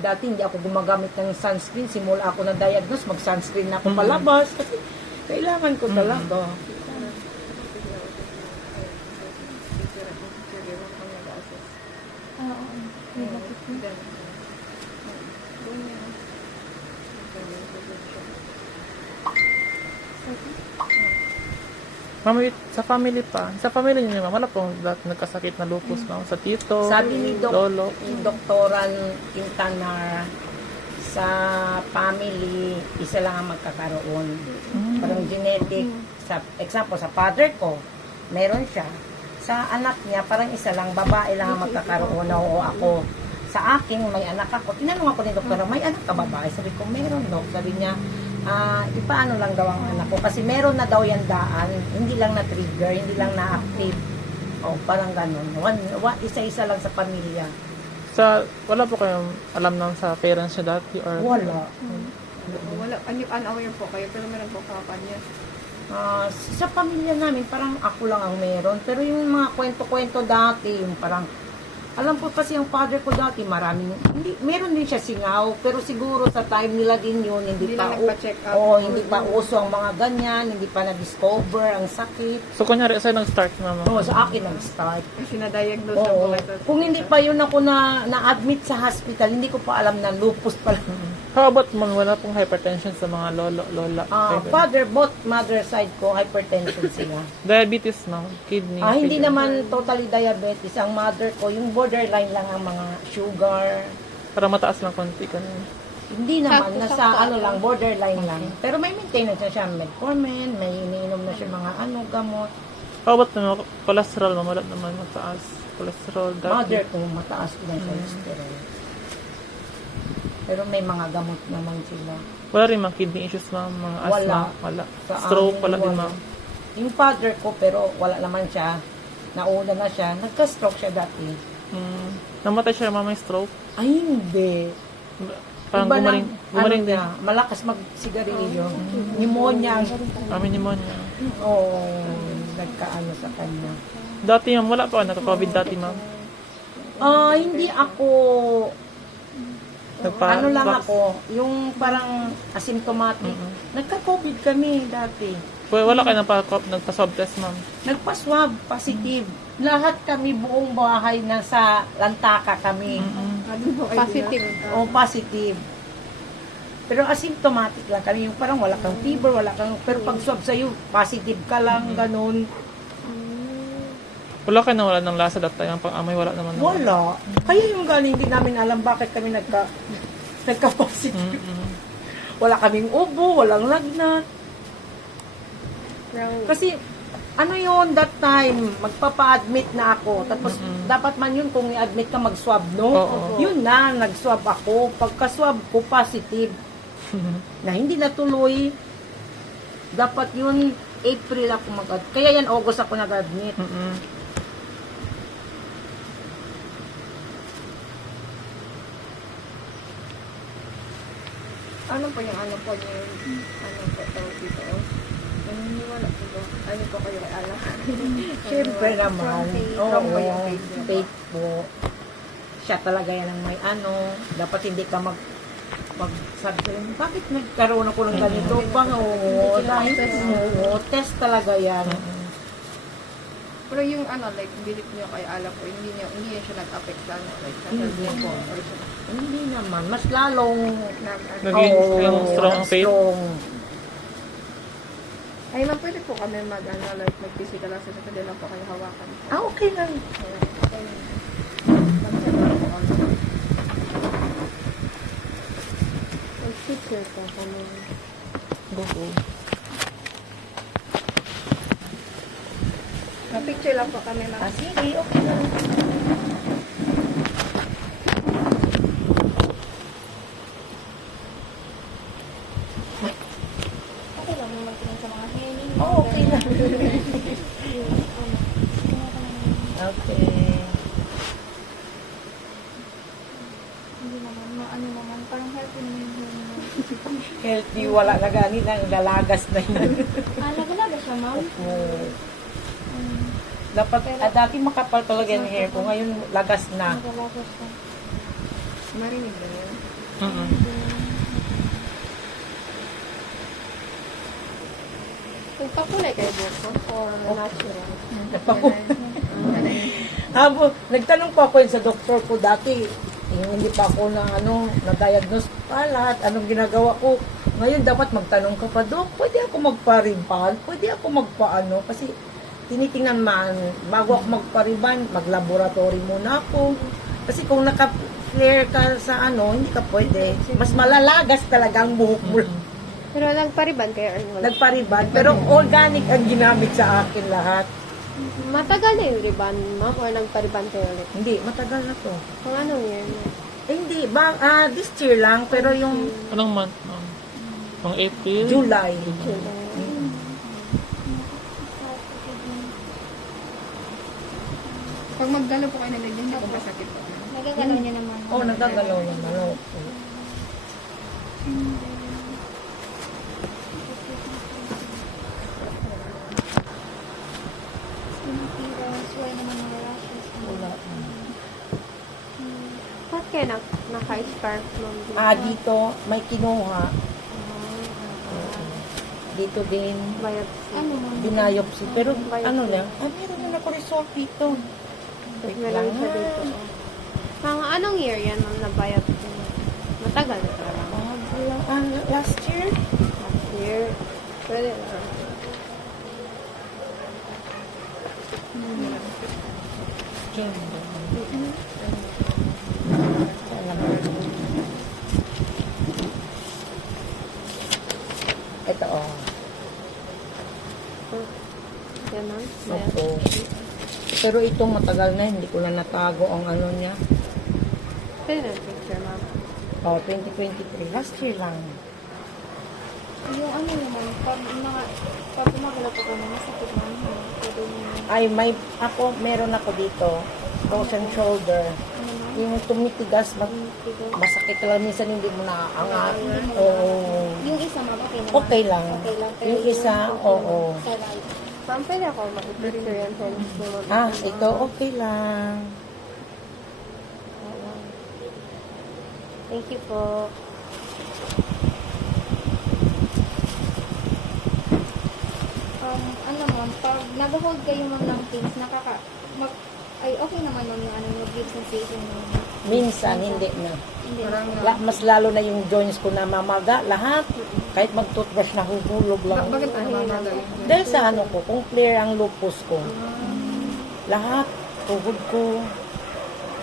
Dati hindi ako gumagamit ng sunscreen. Simula ako na-diagnose, mag-sunscreen na ako palabas. Kasi kailangan ko talaga. Ma'am, sa family pa. Sa family niyo, ma'am, wala pong nagkasakit na lupus, ma'am. Sa tito, Sabi ni lolo. Doktoran Quintana, sa family, isa lang ang magkakaroon. Parang genetic. Sa example, sa father ko, meron siya. Sa anak niya, parang isa lang, babae lang ang magkakaroon. Oo, ako. Sa akin, may anak ako. Tinanong ako ni doktora, may anak ka babae? Sabi ko, meron, dok. Sabi niya, paano lang daw ang anak ko? Kasi meron na daw yan daan. Hindi lang na-trigger, hindi lang na-active. O, parang ganun. Isa-isa lang sa pamilya. Wala po kayong alam nang sa parents niya dati? Or Wala. Wala, unaware po kayo, pero meron po kakanya. Sa pamilya namin, parang ako lang ang meron. Pero yung mga kwento-kwento dati, yung parang, alam ko kasi ang father ko dati, meron din siya singaw, pero siguro sa time nila din yun, hindi lang pa, nagpa-check up. hindi pa uso ang mga ganyan, hindi pa na-discover ang sakit. So, kunyari, sa'yo nag-start, ma'am. Sa akin nag-start. Kasi na-diagnose na Oo. po ito. Kung hindi pa yun ako na-admit sa hospital, hindi ko pa alam na lupus pala. How about, ma'am, wala pong hypertension sa mga lola? Father, both mother side ko, hypertension sila. Diabetes, ma'am. Kidney. Hindi sugar. naman totally diabetes. Ang mother ko, yung borderline lang ang mga sugar. Para mataas lang konti ka na. Hindi naman, Sakto, nasa sakto. lang, borderline lang. Pero may maintenance na siya, metformin, may iniinom na siya mga gamot. How about naman, cholesterol, ma'am? Wala naman mataas. Cholesterol, Mother dati. ko, mataas din ang cholesterol. Pero may mga gamot naman sila. Wala rin mga kidney issues, ma'am. Mga asthma. Wala. Sa Stroke, amin, wala din, wala. ma'am. Yung father ko, pero wala naman siya. Nauna na siya. Nagka-stroke siya dati. Namatay siya, ma'am, may stroke. Ay, hindi. Parang Iba gumaling, lang, gumaling din. niya, malakas mag-sigarilyo. Pneumonia. Pneumonia. Oo, nagkaano sa kanya. Dati, ma'am, wala pa. Nagka-COVID dati, ma'am. Hindi ako, ano lang ako, yung parang asymptomatic. Nagka-COVID kami dati. Wala kayo nagpa-swab test, ma'am. Nagpa-swab, positive. Lahat kami, buong bahay, nasa lantaka kami. Positive. O positive. Pero asymptomatic lang kami. Yung parang wala kang fever, pero pag swab sa'yo, positive ka lang, ganun. Wala kayo nawala ng lasa that time. Ang pang-amay, wala naman. Wala. Kaya yung galing, hindi namin alam bakit kami nagka-positive. Wala kaming ubo, walang lagnat. Kasi, ano yun, that time, magpapa-admit na ako. Tapos, dapat man yun, kung i-admit ka, mag-swab, no? Oo. Yun na, nag-swab ako. Pagka-swab ko, positive. Na hindi natuloy. Dapat yun, April ako mag-admit. Kaya yan, August ako nag-admit. Ano po yung ano po tawag dito? Naniniwala po ba? Ano po kayo kay Allah? Siyempre naman. From po yung faith niyo po. Faith po. Siya talaga yan ang may dapat hindi ka magsabi ko rin, bakit nagkaroon ako ng ganito? Dahil test talaga yan. Pero yung like, belief niyo kay Allah po, hindi niya siya nag-affect sa like, sa health niyo po. Or sa, Hindi naman. Mas lalong Naging strong ang faith. strong. ay, ma'am, pwede po kami like, mag-physical lang sa pwede lang po kayo hawakan. Okay lang. Picture ko kami. Picture lang po kami, ma'am. Sige, okay lang. Okay lang naman tingin sa mga hanging. Okay lang. Okay. Hindi naman, ano naman, parang healthy naman yung hair mo. Healthy, wala na ganit ang lalagas na yun. Nagalaga siya, ma'am? Dapat, dati makapal talaga yung hair ko. Ngayon, lagas na. Nagalaga siya. Marinig na yun. Nagpakulay kayo buko or natural? Nagtanong po ako yun sa doktor ko dati. hindi pa ako na-diagnose pa lahat. Anong ginagawa ko? Ngayon, dapat magtanong ka pa, Dok, pwede ako magpa-riban? Pwede ako magpa-ano? Kasi tinitingnan man, bago ako magpa-riban, mag-laboratory muna ako. Kasi kung naka-flare ka sa hindi ka pwede. Mas malalagas talaga ang buhok mo. Pero nagpariban kayo or wala? Nagpa-riban, pero organic ang ginamit sa akin lahat. Matagal na yung riban, ma'am, or nagpariban kayo ulit? Hindi, matagal na to. Kung anong year mo? Hindi, this year lang, pero yung Anong month, ma'am? Pang April? July. Pag magdalo po kayo ng leeg, hindi po masakit po. Nagagalaw niya naman. Oh, nagagalaw naman. Oh. Pinipiras, why naman mga rashes. Wala. Ba't kayo naka-scarf, ma'am? Dito, may kinuha. Dito din, Biopsy. Ano mo? binayopsy. Pero ano lang, meron na ako result dito. Wait Meron lang. siya dito. Mga anong year yan, ma'am, na biopsy? Matagal na talaga. Last year? Last year. Pwede na. Ito, oh. Yan, ma'am. Opo. Pero itong matagal na, hindi ko na natago ang ano niya. Pwede na picture, ma'am. Oh, 2023. Last year lang. Yung ano naman, pag gumagalaw ko na masakit naman. Pwede naman. Ay, meron ako dito. Frozen shoulder. Yung tumitigas, masakit lang. Minsan hindi mo naaangat. Oo. Yung isa ma'am, okay naman. Okay lang. Okay lang. Pero Yung isa, oo. Sa right. Ma'am, pwede ako mag-picture yan sa mo. Ito okay lang. Thank you po. Ano ma'am, pag nag-hold kayo ma'am ng things, ay okay naman ma'am yung mag-give sensation ma'am. Minsan, hindi na. Hindi. Parang, Mas lalo na yung joints ko na mamaga, lahat. Kahit mag-toothbrush, nahuhulog lang. bakit po namamaga yun? Dahil sa kung clear ang lupus ko. Lahat, tuhod ko.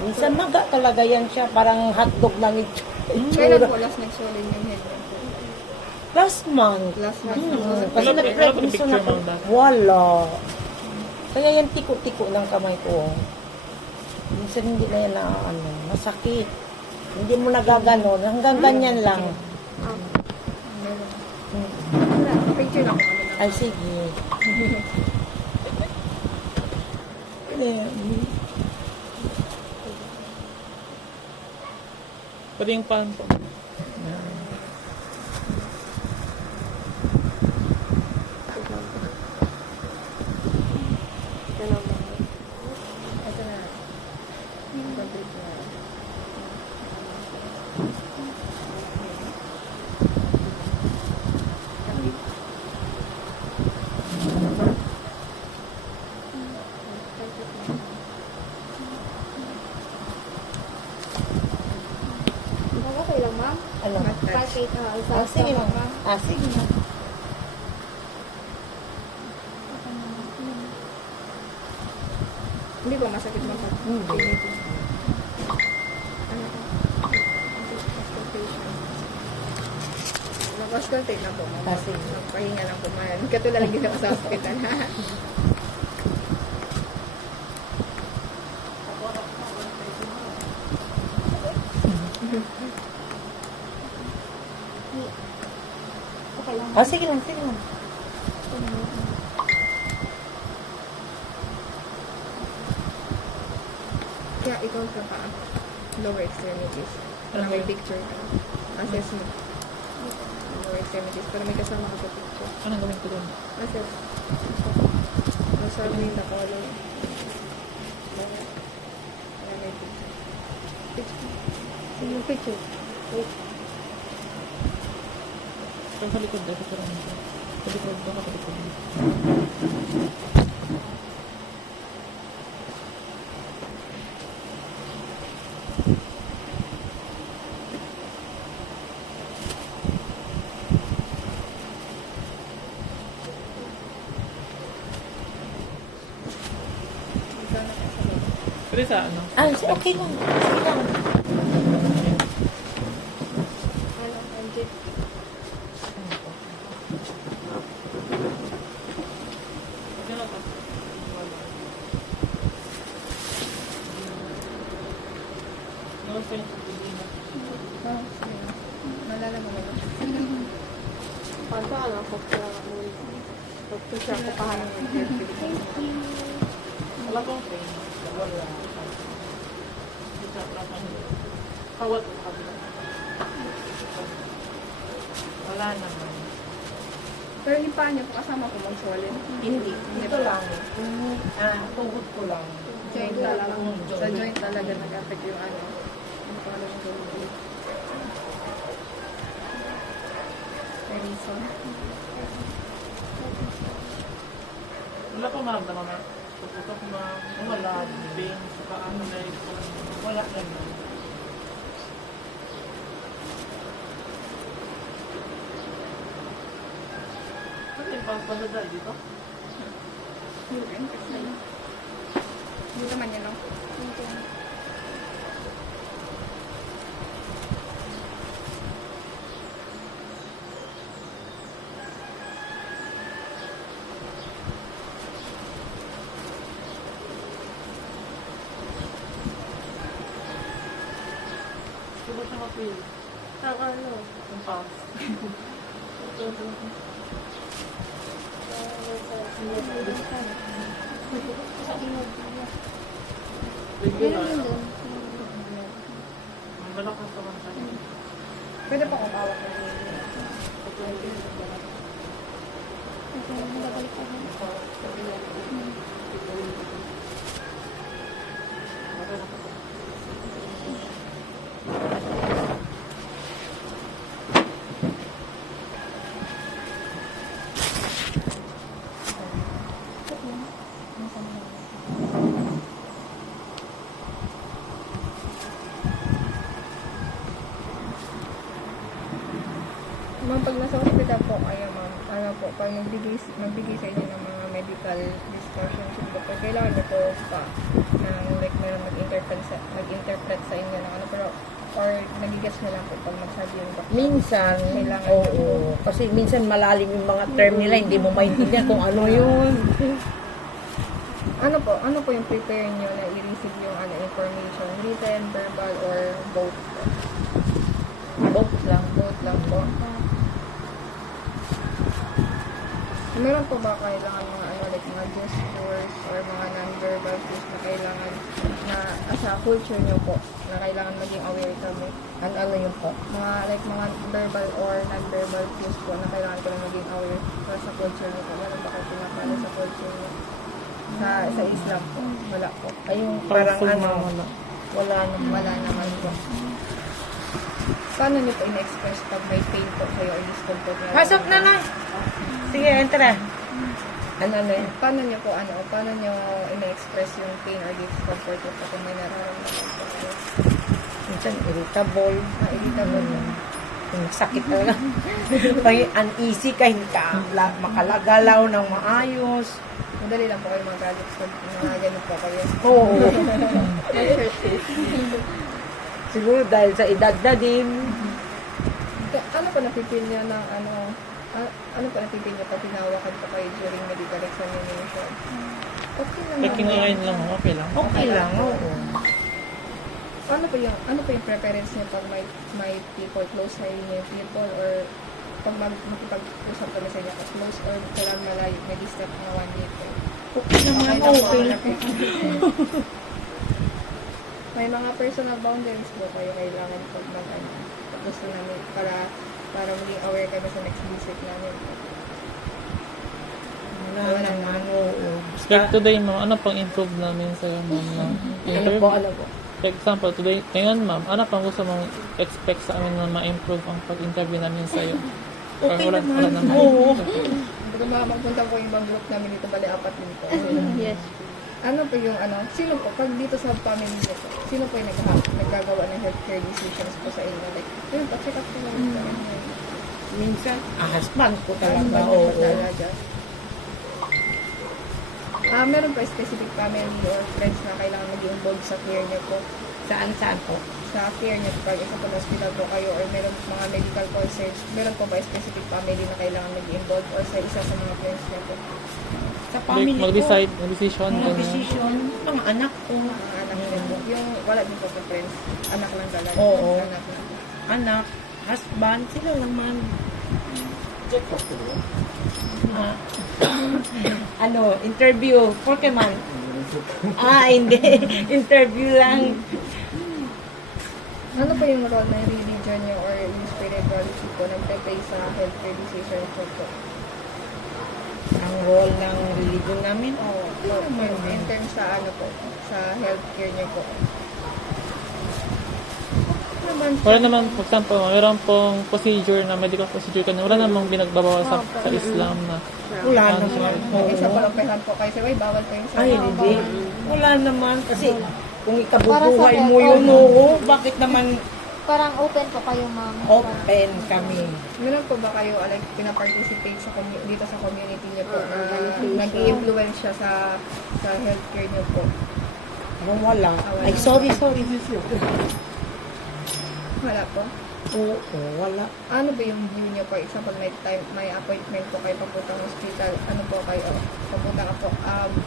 Minsan maga talaga yan siya, parang hotdog na Kailan po last nag-swelling yung head niyo po? Last month. Last month. Kasi Wala pa nag-prednisyon picture, ako. ma'am, dati. Wala. Kaya yan tiko-tiko ng kamay ko. Minsan hindi na yan masakit. Hindi mo nagaganon. Hanggang ganyan lang. Picture lang po kami na. Ay, sige. Pwede yung pan po. Ito naman. Ito na. Complete na. Okay lang ma'am. Ano? Palpate, sa Sige stomach, ma'am. Sige. Hindi ba masakit mo pag Hindi. pinitin? Ano to? Auscultation. Mag-auscultate na po. Sige. Magpahinga lang po. Katulad lang ginawa sa hospital. Okay lang. Sige lang, sige lang. Kaya ikaw ka pa. Lower extremities. Para may picture ka. Assess mo. Lower extremities. Para may kasama ka sa picture. Anong gawin ko doon? Assess. Masabi na ko ano. Para may picture. Picture. Sige, picture. Wait. Pero sa likod, dapat ko rin. Sa likod, baka sa likod. Pwede sa ano? Ah, okay lang. Sige lang. Ano, MJ? Oh, sige. Nalala mo naman. Paano ano, pag-push ako pa harap. Wala ko. Wala. Kawat. Wala naman. Pero yung paa niya po kasama ko mag-swollen. Hindi. Ito lang. Tuhod ko lang. Joint talaga. Sa joint talaga nag-affect yung ano. Yung parang joint. Reason. Wala pa maramdaman na. Puputok na. Wala. Bing. Saka ano na ito. Wala naman. Ano yung pagpadadal dito? Yung kasi. Hindi naman yun, no? Diba siya mapil? Ang ano, Yung pulse. Regular. Ang malakas naman tayo. Pwede pa kung tawag ng Ma'am, pag nasa hospital po kayo, ma'am, ano po, pag nagbigay sa inyo ng mga medical discussion sa doctor, kailangan niyo po pa ng like meron mag-interpret sa inyo ng ano, pero or nagigets na lang po pag magsabi yung doctor. Minsan, Kailangan oo. Kasi minsan malalim yung mga term nila, hindi mo maintindihan kung ano yun. Ano po yung prepare niyo na i-receive yung ano, information, written, verbal, or both? Both lang. Both lang po. Meron po ba kailangan mga ano, like mga gestures or mga non-verbal cues na kailangan na sa culture niyo po na kailangan maging aware kami? Ano yun po? Mga like mga verbal or non-verbal cues po na kailangan ko na maging aware para sa culture niyo po. Meron ba kayo pinapalo sa culture niyo? Sa Islam po? Wala po. Ay, yung parang Powerful ano, na wala. wala naman. Wala naman po. Paano niyo po in-express pag may pain po kayo or discomfort niyo? Pasok na na! Sige, entra. Ano yun? Paano niyo po paano niyo in-express yung pain or discomfort niyo po kung may nararamdaman po kayo? Minsan irritable. Irritable po. Yung sakit talaga. Pag uneasy ka, hindi ka makalagalaw ng maayos. Madali lang po kayo magalit sa mga ganun po kayo. Oo. Siguro dahil sa edad na din. Ano po napipil niyo ng ano po napipil niyo pag tinawakan po kayo during medical examination? Okay lang Taking naman. line lang, okay lang. Okay lang, oo. Ano po yung preference niyo pag may people close sa inyo, people or pag makipag-usap kami sa inyo, close or kailangan malayo, may distance na 1 meter. Okay naman, lang po, okay. ano po. May mga personal boundaries po kayo kailangan pag gusto namin para maging aware kami sa next visit namin. Wala naman, oo. Like today, ma'am, ano pang improve namin sa'yo, ma'am? Na Ano po, ano po? For example, today, ngayon, ma'am, ano pang gusto mong expect sa amin na ma-improve ang pag-interview namin sa'yo? Or Okay wala naman. naman. Oo. Pag magpunta po yung ibang group namin dito, bali 4 din po. yes. Ano po yung sino po, pag dito sa family niyo po, sino po yung naggagawa ng healthcare decisions po sa inyo? Like, yun, pa-check up po namin sa inyo. Minsan, husband ko talaga, Husband oo. po talaga. Meron pa specific family or friends na kailangan maging involved sa care niyo po. Saan po? Sa care niyo po, pag isa po hospital po kayo or meron mga medical concerns, meron po ba specific family na kailangan maging involved or sa isa sa mga friends niyo po? Sa family ko. Mag-decision. Mga ganyan. decision, mga anak ko. Mga anak niyo po. Yung wala din po sa friends, anak lang talaga. Oo. Anak lang. Anak, husband, sila naman. Ah, interview. Porque man. Hindi. Interview lang. Ano po yung role ng religion niyo or yung spirituality po nagpe-play sa healthcare decisions niyo po? Ang role ng religion namin. Oo. In terms sa ano po, sa healthcare niyo po. Wala naman, for example, mayroon pong procedure na medical procedure ka na wala namang binagbabawal sa Islam na Wala ano naman. Isa po lang pehan po kayo. Say, bawal po yung sa Ay, hindi. Wala naman. Kasi kung Para ikabubuhay sa mo health, yun, oo, bakit naman Parang open po kayo, ma'am. open kami? Meron po ba kayo like pina-participate sa dito sa community niyo po na nag-i-influence siya sa healthcare niyo po? Kung wala. Ay, sorry. Wala po. Oo, wala. Ano ba yung view niyo po? Example, may appointment po kayo papuntang hospital. Ano po kayo? Papunta ka po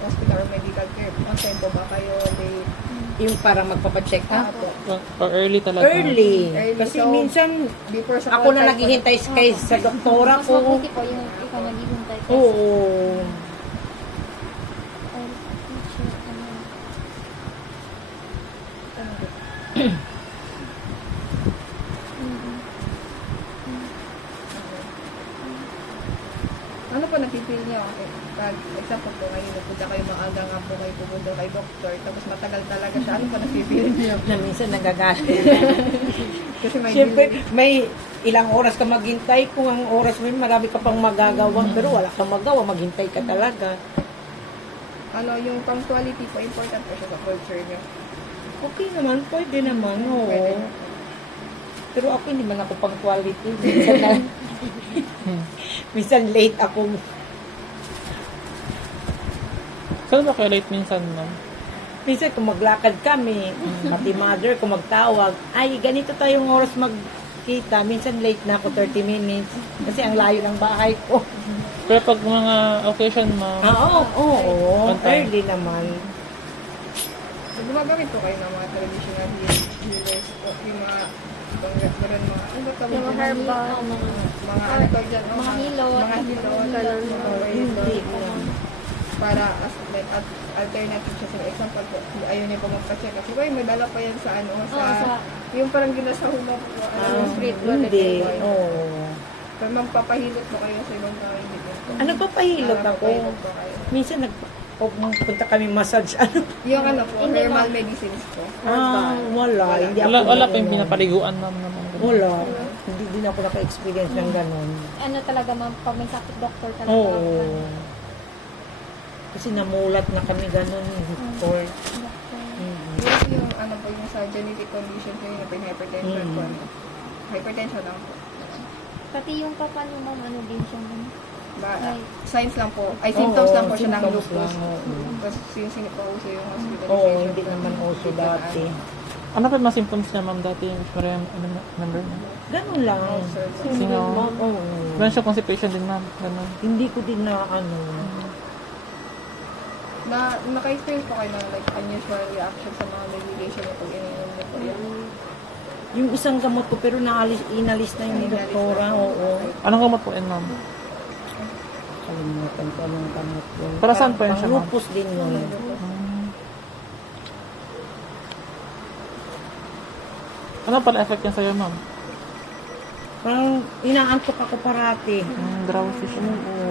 hospital or medical care. Consent po ba kayo? Yung para magpapacheck up. Po. or early talaga. Early. Early. Kasi So, minsan, Before sa ako call na time naghihintay kay sa doktora Mas ko. mabuti po yung ikaw naghihintay. Oo. Ano po napipil niyo? Pag, example po, ngayon napunta kayo maaga nga po kayo pupunta kay doktor, tapos matagal talaga siya. Ano po napipil niyo? Na minsan nagagastos. Kasi may Siyempre, may ilang oras ka maghintay. Kung ang oras mo yun, marami ka pang magagawa. Pero wala kang magawa, maghintay ka talaga. ano, yung punctuality po, important po siya sa culture niyo. Okay naman, pwede naman. Oo. Pwede. Pero ako hindi man ako pang quality. Minsan, minsan late ako. Saan ba kayo late minsan, ma'am? Minsan kung maglakad kami, pati mother kung magtawag, ay ganito tayong oras magkita. Minsan late na ako 30 minutes. Kasi ang layo ng bahay ko. Pero pag mga occasion, ma'am, Oo. On time. Early naman. So, gumagamit po kayo ng mga traditional healers po, yung mga meron mga, ano ba tawag Yung yun? herbal. Mga ano to dyan, no? Mga hilot. Mga hilot, Ganun. mga Hindi. hilot. Para as like alternative siya sa example po, ayaw niya po magpa-check kasi may dala pa yan sa ano, sa, yung parang ginasahula po, yung street Hindi. po. Oo. Pero magpapahilot po kayo sa ibang tao, hindi po. Ano pa pahilot ako? Magpapahilot po kayo. Minsan punta kami massage. Ano? Yung ano po, thermal medicines po. Wala. Hindi ako. wala pa yung pinapaliguan, ma'am, naman. Wala. Hindi din ako naka-experience ng ganun. Ano talaga, ma'am, pag may sakit, doktor talaga. Oo. Kasi namulat na kami ganun before. Doktor. Yung ano po, yung sa genetic condition ko yung hypertension po. Hypertension lang po. Pati yung papa niyo, ma'am, ano din siya, ma'am. Ba, signs lang po, ay symptoms lang po siya ng symptoms lupus. lang, oo. Tapos yung sinipauso yung hospitalization. Oo, hindi naman uso dati. Ano pa yung mga symptoms niya, ma'am, dati? Maria, ano, number niya? Ganun lang. Singaw. Oo. Meron siya constipation din, ma'am. Ganun. Hindi ko din na ano. Naka-experience po kayo ng like unusual reaction sa mga medication na pag ininom niyo po yan. Yung isang gamot ko pero inalis na yung doktora. Oo. Anong gamot po yan, ma'am? Kalimutan ko anong gamot yun. Para saan po yun siya, ma'am? Lupus din yun. Ano pala effect yan sa'yo, ma'am? Parang inaantok ako parati. Drowsy siya. Oo.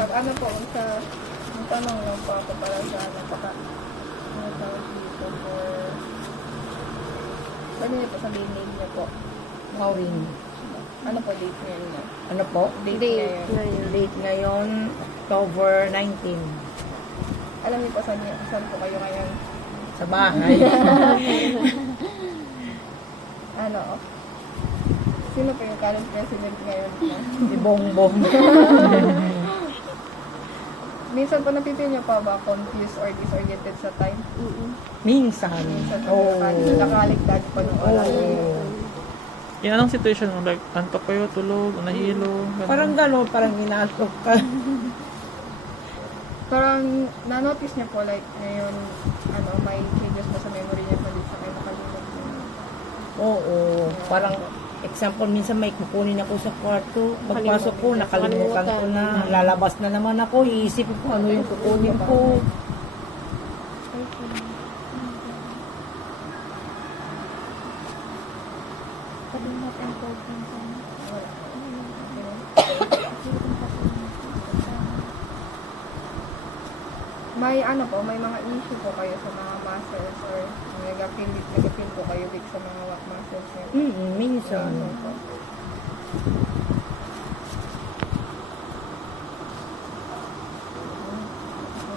Pag ano po, sa ang tanong lang po ako para sa ano, baka ano tawag dito for ano niyo po sabihin name niyo po? Maureen. Ano po date niyo? Ano po? Date niyo. Date ngayon, October 19. Alam niyo po saan po kayo ngayon? Sa bahay. Ano? Sino pa yung current president ngayon? Si Bongbong. Minsan po napipil niyo pa ba confused or disoriented sa time? Minsan. Minsan po Oo. nakaligtad pa nung wala. Yung anong situation mo? Like, antok kayo, tulog, nahilo? ganun? Parang gano'n, parang ginasok ka. Parang na-notice niyo po like ngayon may changes mo sa memory niya palit sa kayo nakalimutan niyo. Oo. Parang, example, minsan may kukunin ako sa kwarto. Pagpasok ko, nakalimutan ko na. Lalabas na naman ako. Iisip ko ano yung kukunin ko. Not important. May may mga issue po kayo sa mga muscles or nag-feel po kayo weak sa mga muscles niyo. Minsan. Ano po?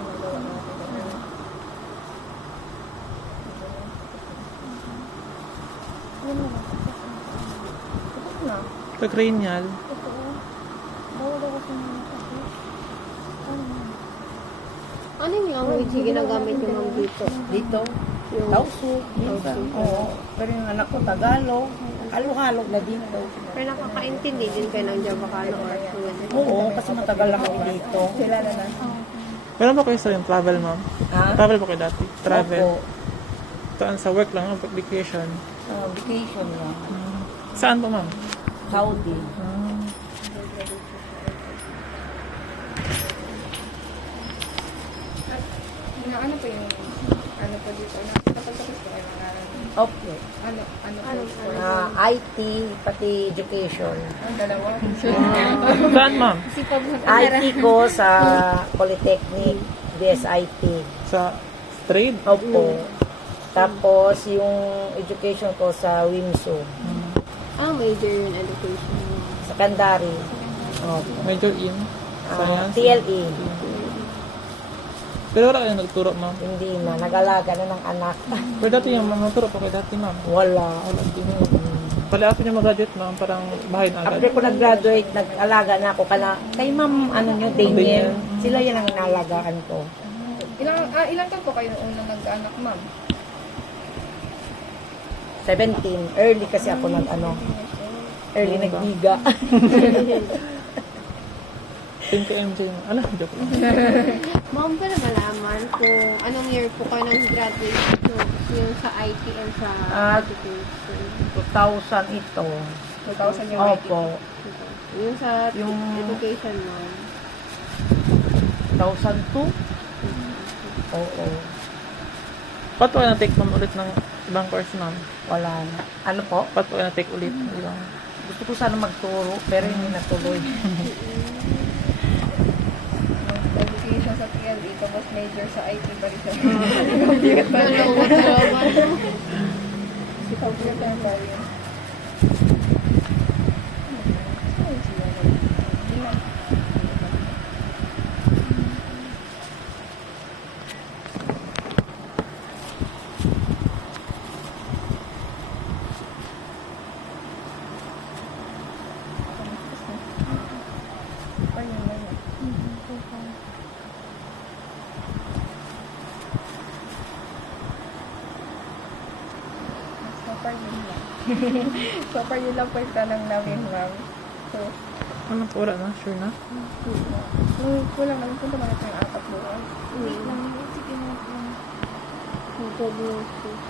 Nagawa natin. Tapos na. Sa cranial. Ano yung amoy ginagamit yung ma'am dito? Dito, Yung Tausu. Minsan. Oo. Pero yung anak ko, Tagalog. Halo-halog na dito. pero nakakaintindi din kayo ng Javacano or fluent. Oo, kasi matagal na kami dito. Sila na na. Meron ba kayo sa yung travel, ma'am? Ha? Travel ba kayo dati? Travel? Opo. Saan? Sa work lang, vacation? Vacation lang. Saan po, ma'am? Saudi. Ano po yung po dito? Napagtapos po kayo ng Opo. ano po? IT, pati education. Ang dalawa. Saan, ma'am? IT ko sa Polytechnic, DSIT. Sa trade? Opo. Tapos yung education ko sa WIMSU. Major yun education. Secondary. Opo. Major in? Science? TLE. Pero wala kayong nagturo, ma'am? Hindi na. Nag-alaga na ng anak. Pero dati yung mga nagturo pa kayo dati, ma'am? Wala. Wala din. Pala after niya mag-graduate, ma'am, parang bahay na agad. After ko nag-graduate, nag-alaga na ako kay ma'am, nyo, Daniel. Sila yan ang inalagaan ko. Ilang taon po kayo unang nag-anak, ma'am? 17. Early kasi ako early nagbiga. 10 ko MJ. Ano? Joke lang. Ma'am, pala malaman kung anong year po kayo nang graduate yung sa IT and sa education. 2000 ito. 2000 yung Opo. Yung sa Yung- education, ma'am. 2002? Oo. Ba't po kayo na-take, ma'am, ulit ng ibang course, ma'am? Wala na. Ano po? Ba't po kayo na-take ulit ng ibang... Gusto ko sana magturo, pero hindi natuloy. education sa TLE, tapos major sa IT pa rin siya. Dalawa talaga. Si computer pa rin. So far yun lang po yung tanong namin, ma'am. So, Ano po? Wala na? Sure na? kulang naman po naman ito yung 4 buwan. Wait lang. Sige na lang. Diagnosis.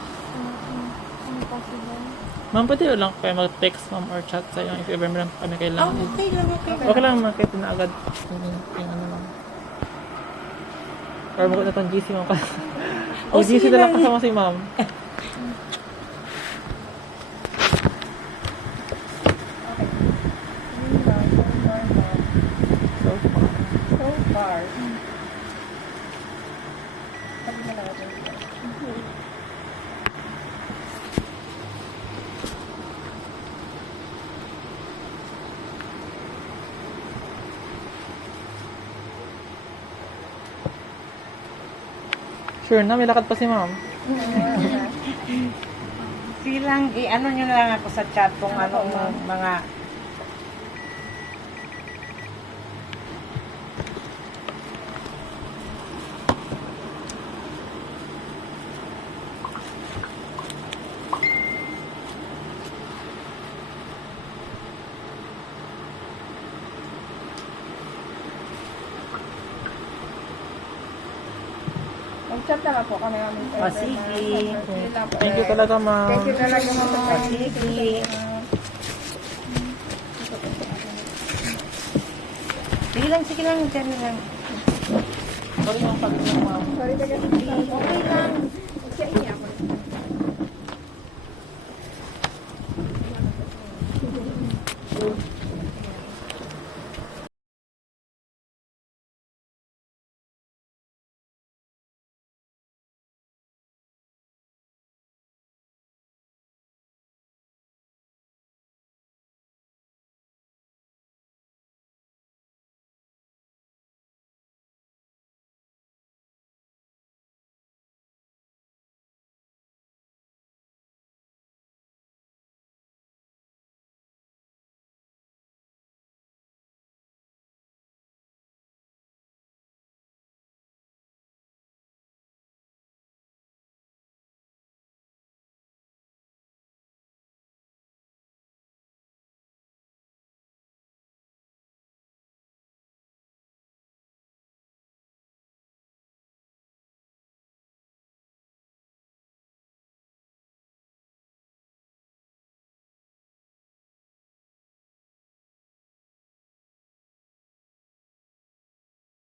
Ano possible? Ma'am, pwede lang kayo mag-text, ma'am, or chat sa iyo if ever meron kami kailangan. Okay lang, okay. Okay lang, ma'am, kahit na agad yung ano, ma'am. Or mag na itong GC, ma'am. O GC sige na lang lang. kasama si ma'am. So far. Sabi na lang natin dito. Sure na, may lakad pa si ma'am. Sige lang, ano nyo na lang ako sa chat kung anong mga... Mag-chat na lang po kami namin. Sige. Thank you talaga, ma'am. Thank you talaga mga Sige. Sige lang, dyan lang. Sorry, ma'am. Pag-ibig, ma'am. Sorry, taga Okay lang.